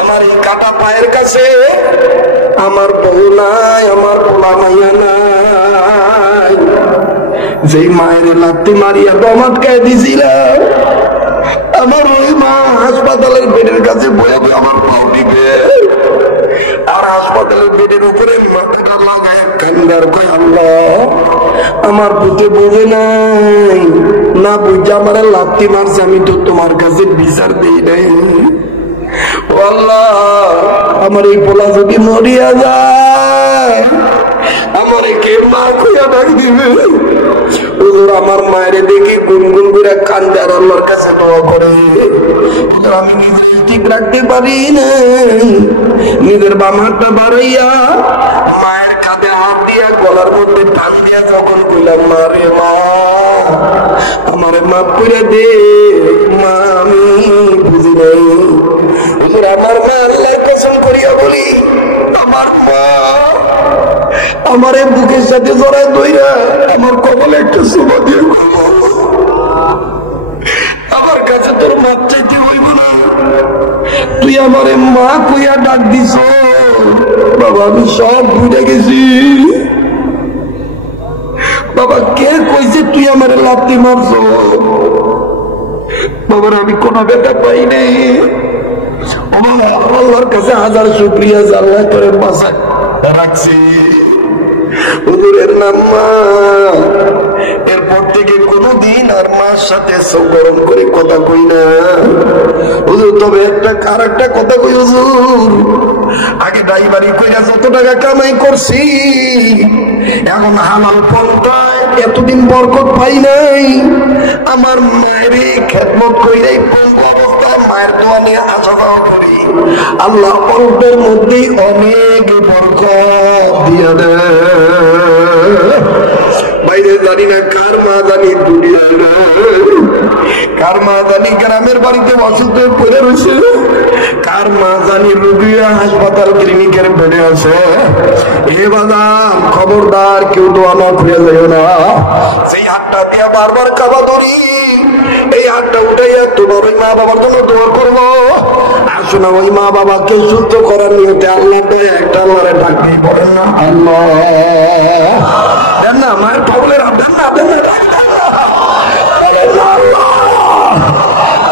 আমার এই কাটা পায়ের কাছে আমার বউ নাই, আমার পোলা মাইয়া নাই। যেই মায়ের লাত্তি মারিয়া দম আটকায় দিছিলাম, আমার ওই মা হাসপাতালের বেডের কাছে বয়ে বয়ে আমার পাও টিপে, আর হাসপাতালের বেডের উপরে মাথাটা লাগায় কান্দার কয় আল্লাহ আমার পুতে বোঝে নাই, না বুঝে আমার লাত্তি মারছে, আমি তো তোমার কাছে বিচার দিই নাই। আল্লাহ আমার এই পোলা যদি মরিয়া যায়, আমার কে মা খুঁজা ডাক দিবে। হুজুর আমার মায়ের দেখে গুনগুন করে কান্দে আর আল্লাহর কাছে দোয়া করে। আমি নিজের ঠিক রাখতে পারি না, নিজের বাম হাতটা বাড়াইয়া মায়ের কাঁধে হাত দিয়া গলার মধ্যে টান দিয়া যখন কইলাম মা রে মা আমারে মাফ করে দে মা, আমি বুঝি নাই। হুজুর আমার মা আল্লাহর কসম করিয়া বলি আমার মা আমারে বুকের সাথে জড়ায় দইরা আমার কপালে একটা সুমা দিয়ে আমার কাছে তোর মাপ চাইতে হইব না, তুই আমারে মা কইয়া ডাক দিছ। বাবা আমি সব ভুলে গেছি। বাবা কে কইছে তুই আমারে লাথি মারছ? বাবার আমি কোনো ব্যথা পাই নাই। আল্লাহর কাছে হাজার শুকরিয়া, আল্লাহ করে বাঁচা রাখছে। হুজুরের নাম মা, এরপর থেকে কোনদিন আর মার সাথে গরম করে কথা কই না হুজুর। তবে আর একটা কথা কই হুজুর, আগে ড্রাইভারি কইরা যত টাকা কামাই করছি, এখন হালাল পন্থায় এতদিন বরকত পাই নাই। আমার মায়ের খেদমত কইরাই অবস্থায় মায়ের দোয়া নিয়ে আসা যাওয়া করি, আল্লাহ অল্পের মধ্যেই অনেক বরকত দিয়া দেয়। বাইরে জানি না কার মা জানি দুনিয়ার, কার মা জানি গ্রামের বাড়িতে অসুস্থ হয়ে পড়ে রয়েছে, কার মা জানি রুগিয়া হাসপাতাল ক্লিনিকের বেডে আছে। এ বাজার খবরদার কেউ দোয়া না খুঁজে যাইও না। সেই হাতটা দিয়া বারবার কাবা ধরি, এই হাতটা উঠাইয়া তোমার ওই মা বাবার জন্য দোয়া করবো। আসো না ওই মা বাবাকে সুস্থ করার নিয়তে আল্লাহ একটা আল্লাহরে ডাক দিয়ে বলেন না আল্লাহ দেন না, মায়ের পাগলের দেন না, দেন না,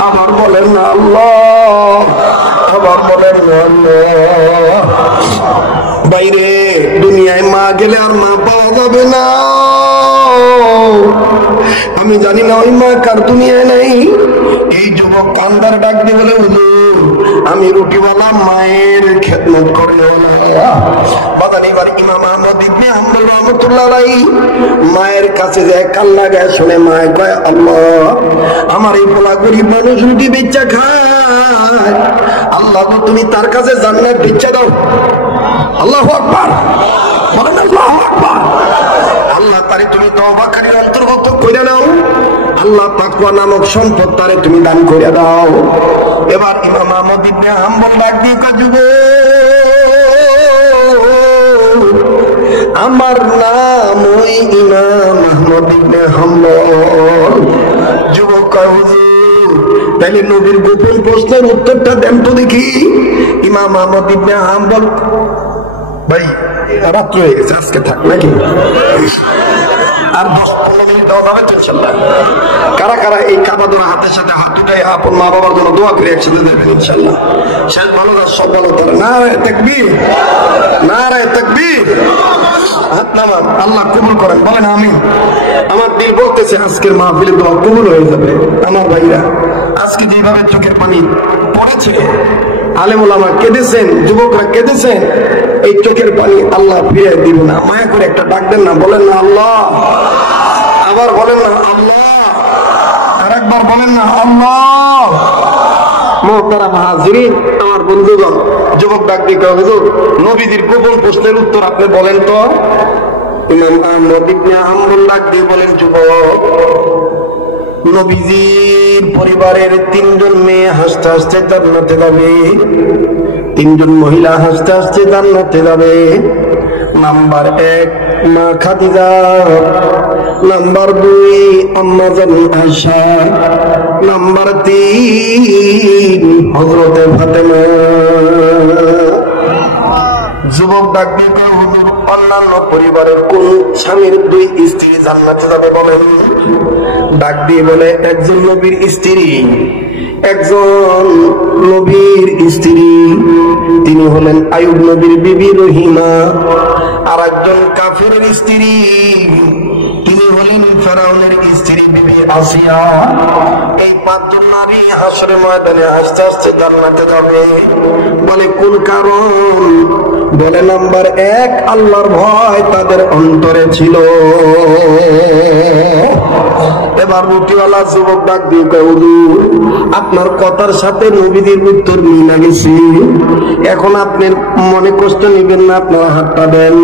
আমার বলেন না আল্লাহ, আমার বলেন না আল্লাহ। বাইরে দুনিয়ায় মা গেলে আর মা পাওয়া যাবে না। আমি জানি না ওই মা কার দুনিয়ায় নাই। এই যুবক কান্দার ডাক দিয়ে বলে হুজুর আমি রুটিওয়ালা মায়ের খেদমত করে বাদানি বাড়ি ইমাম আহমদ ইবনে হাম্বল রাহমাতুল্লাহ আলাইহি মায়ের কাছে যায় কান্না গায় শুনে মায় কয় আল্লাহ আমার এই পোলা গরিব মানুষ রুটি বেচা খায়, আল্লাহ তো তুমি তার কাছে জান্নাত বেচা দাও। আল্লাহু আকবার, বলেন আল্লাহু আকবার। আল্লাহ তারে তুমি তওবাকারীর অন্তর্ভুক্ত করে নাও, আল্লাহ তাকওয়া নামক সম্পদ তারে তুমি দান করে দাও। এবার ইমাম আহমদ ইবনে হাম্বল ডাক দিয়ে কইবে আমার নাম ওই ইমাম আহমদ ইবনে হাম্বল। যুবক কয় হুজুর তাহলে নবীর গোপন প্রশ্নের উত্তরটা দেন তো দেখি। ইমাম আহমদ ইবনে হাম্বল ভাই রাত্র হয়ে গেছে, আজকে থাক নাকি আর 10-15 মিনিট দেওয়া যাবে তো ইনশাল্লাহ। কারা কারা এই কাবা ধরা হাতের সাথে হাত উঠাই আপন মা বাবার জন্য দোয়া করে একসাথে দেবেন ইনশাল্লাহ। শেষ ভালো না সব ভালো তারা। নারায়ে তাকবীর, নারায়ে তাকবীর। হাত নামান, আল্লাহ কবুল করেন, বলেন আমিন। আমার দিল বলতেছে আজকের মাহফিলে দোয়া কবুল হয়ে যাবে। আমার ভাইরা আজকে যেভাবে চোখের পানি পড়েছে, আলেম ওলামা কেঁদেছেন, যুবকরা কেঁদেছেন, এই চোখের পানি আল্লাহ ফিরে দিবে না। মায়া করে একটা ডাক দেন না, বলেন না আল্লাহ, আবার বলেন না আল্লাহ, আরেকবার বলেন না আল্লাহ। মুহতারাম হাজিরিন, আমার বন্ধুগণ, যুবক ডাক দিয়ে কয় হুজুর নবীজির গোপন প্রশ্নের উত্তর আপনি বলেন তো। ইমাম আহমদ ইবনে হাম্বল ডাক দিয়ে বলেন যুবক নবীজি নবীর পরিবারের 3 জন মেয়ে হাসতে হাসতে জান্নাতে যাবে, 3 জন মহিলা হাসতে হাসতে জান্নাতে যাবে। নাম্বার 1 মা খাদিজা, নাম্বার 2 আম্মা জান আয়েশা, নাম্বার 3 হযরতে ফাতেমা। যুবক ডাক দিয়ে হুজুর অন্যান্য পরিবারের কোন স্বামীর 2 স্ত্রী জান্নাতে যাবে বলেন? ডাক দিয়ে বলে একজন নবীর স্ত্রী, একজন নবীর স্ত্রী তিনি হলেন আইয়ুব নবীর বিবি রহিমা, আর একজন কাফিরের স্ত্রী তিনি হলেন ফেরাউনের স্ত্রী বিবি আসিয়া। এই 5 জন নারী হাসরের ময়দানে আস্তে আস্তে জান্নাতে যাবে। বলে কোন কারণ? বলে নাম্বার 1 আল্লাহর ভয় তাদের অন্তরে ছিল। এবার রুটিওয়ালা যুবক ডাক দিয়ে কয় হুজুর আপনার কথার সাথে নবীদের উত্তর মিলে গেছে, এখন আপনি মনে কষ্ট নেবেন না, আপনার হাতটা দেন।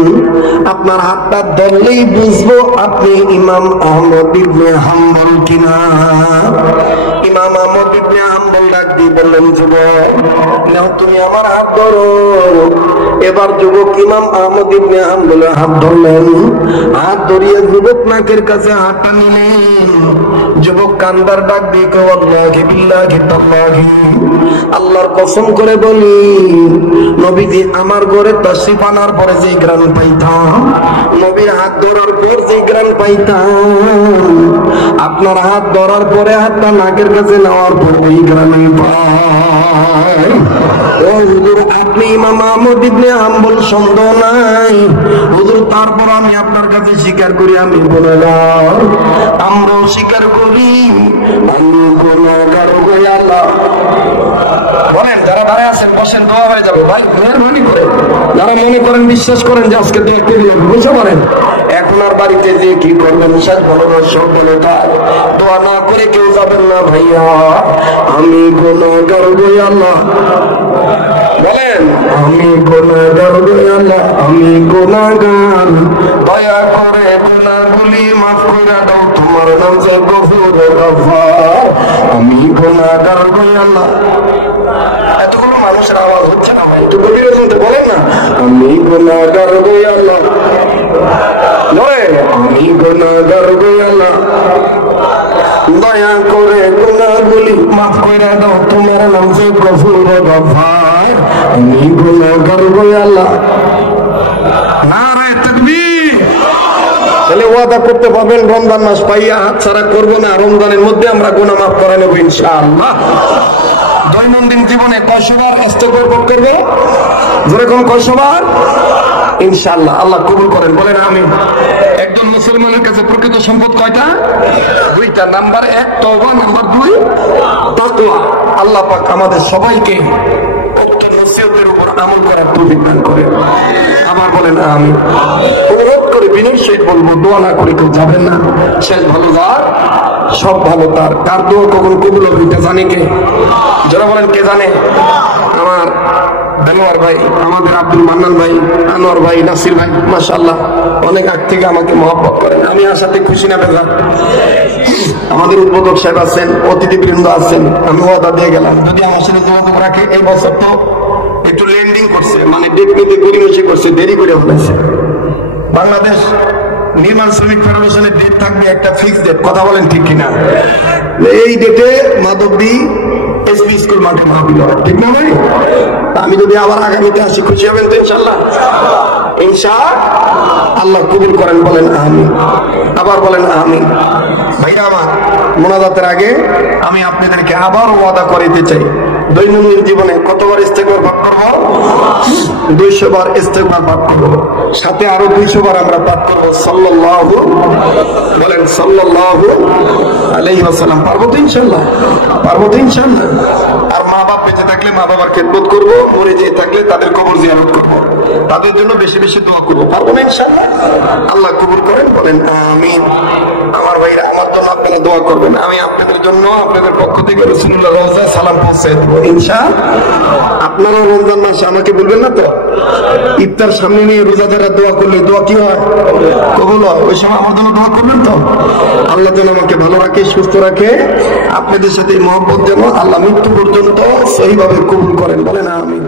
আপনার হাতটা ধরলেই বুঝবো আপনি ইমাম আহমদ ইবনে হাম্বল কিনা। ইমাম আহমদ ইবনে হাম্বল ডাক দিয়ে বললেন যুবক নাও তুমি আমার হাত ধরো। এবার যুবক ইমাম আহমদ ইবনে হাম্বলের হাত ধরলেন, হাত ধরিয়ে যুবক নাকের কাছে হাতটা নিলেন। যুবক কান্দার ডাক দিয়ে ওয়াল্লাহি বিল্লাহি তাল্লাহি আল্লাহর কসম করে বলি নবীজি আমার ঘরে তাশরিফ আনার পরে যে গ্রান পাইতাম, নবীর হাত ধরার পর যে গ্রান পাইতাম, আপনার হাত ধরার পরে হাতটা নাকের কাছে নেওয়ার পর ওই গ্রানই পাই। ও হুজুর আপনি ইমাম আহমদ ইবনে হাম্বল সন্দেহ নাই হুজুর, তারপর আমি আপনার কাছে স্বীকার করি আমি বললাম আমরাও স্বীকার করি আমি গুনাহগার গো আল্লাহ। বলেন যারা দাঁড়ায় আছেন বসেন, দোয়া হয়ে যাবে ভাই, মেহরবানি করে যারা মনে করেন বিশ্বাস করেন যে আজকে দেখতে দিলেন বুঝতে পারেন, এখন আর বাড়িতে যে কি করবেন শেষ ভালো না সব বলে দোয়া না করে কেউ যাবেন না ভাইয়া। আমি গুনাহগার গো আল্লাহ, বলেন আমি গুনাহগার গো আল্লাহ, আমি গুনাহগার, দয়া করে গুনাহগুলি মাফ করে দাও, তোমার নাম যে গফুর গফফার। আমি গুনাহগার গো আল্লাহ। এতগুলো মানুষের আওয়াজ হচ্ছে না ভাই, একটু গভীরে শুনতে বলেন না। আমি গুনাহগার গো আল্লাহ, বলেন আমি গুনাহগার গো আল্লাহ, দয়া করে গুনাহগুলি মাফ করে দাও, তোমার নাম যে গফুর গফফার। আমি গুনাহগার গো আল্লাহ। নারায়ে তাকবীর। তাহলে ওয়াদা করতে পারবেন রমজান মাস পাইয়া হাত ছাড়া করবো না, রমজানের মধ্যে আমরা গুনাহ মাফ করে নেব ইনশাআল্লাহ। দৈনন্দিন জীবনে 100 বার ইস্তেগফার করবে, যেরকম 100 বার ইনশাআল্লাহ। আল্লাহ কবুল করেন, বলেন আমিন। একজন মুসলমানের কাছে প্রকৃত সম্পদ কয়টা? 2টা। নাম্বার 1 তওবা, নাম্বার 2 তাকওয়া। আল্লাহ পাক আমাদের সবাইকে উক্ত নসিহতের উপর আমল করার তৌফিক দান করেন। আমার বলেন আমিন। অনুরোধ করে বিনয়ের সহিত বলবো দোয়া না করে কেউ যাবেন না, শেষ ভালো যার সব ভালো তার। কার দোয়া কখন কবুল হবে এটা জানে কে? যারা বলেন কে জানে? আমার আনোয়ার ভাই, আমাদের আব্দুল মান্নান ভাই, আনোয়ার ভাই, নাসির ভাই মাশাআল্লাহ অনেক আগ থেকে আমাকে মহব্বত করেন। আমি আসাতে খুশি না বেজার। আমাদের উদ্বোধক সাহেব আছেন, অতিথিবৃন্দ আছেন, আমি ওয়াদা দিয়ে গেলাম যদি আমার সাথে যোগাযোগ রাখে। এই বছর তো একটু লেন্ডিং করছে, মানে ডেট পেতে গড়িমসি করছে, দেরি করে হয়েছে। বাংলাদেশ নির্মাণ শ্রমিক ফেডারেশনের ডেট থাকবে একটা ফিক্স ডেট, কথা বলেন ঠিক কিনা? এই ডেটে মাধবদী এসপি স্কুল মাঠে মাহফিল হয়, ঠিক না ভাই? আমি যদি আবার আগামীতে আসি খুশি হবেন তো ইনশাআল্লাহ? ইনশাআল্লাহ কবুল করেন, বলেন আমিন। আবার বলেন আমিন। ভাইরা আমার, মোনাজাতের আগে আমি আপনাদেরকে আবার ওয়াদা করিতে চাই, দৈনন্দিন জীবনে কতবার ইস্তেগফার পাঠ করব? 200 বার ইস্তেগফার পাঠ করব, সাথে আরো 200 বার আমরা পাঠ করব সাল্লাল্লাহু, বলেন সাল্লাল্লাহু আলাইহি ওয়াসাল্লাম। পারবো তো ইনশাআল্লাহ? পারবো তো ইনশাআল্লাহ? আর মা বাপ বেঁচে থাকলে মা বাবার খেদমত করবো, মরে যেয়ে থাকলে তাদের কবর জিয়ারত করবো, তাদের জন্য বেশি বেশি দোয়া করবো। পারবো না ইনশাআল্লাহ? আল্লাহ কবুল করেন, বলেন আমিন। আমার ভাইরা, আমার জন্য আপনারা দোয়া করবেন, আমি আপনাদের জন্য আপনাদের পক্ষ থেকে রাসূলুল্লাহ রওজায় সালাম পৌঁছে দেবো ইনশাআল্লাহ। আপনারা রমজান মাসে আমাকে বলবেন না তো, ইফতার সামনে নিয়ে রোজাদাররা দোয়া করলে দোয়া কি হয়? কবুল হয়। ওই সময় আমার জন্য দোয়া করবেন তো? আল্লাহ যেন আমাকে ভালো রাখে, সুস্থ রাখে, আপনাদের সাথে এই মহব্বত যেন আল্লাহ মৃত্যু পর্যন্ত সহিভাবে কবুল করেন, বলেন আমিন।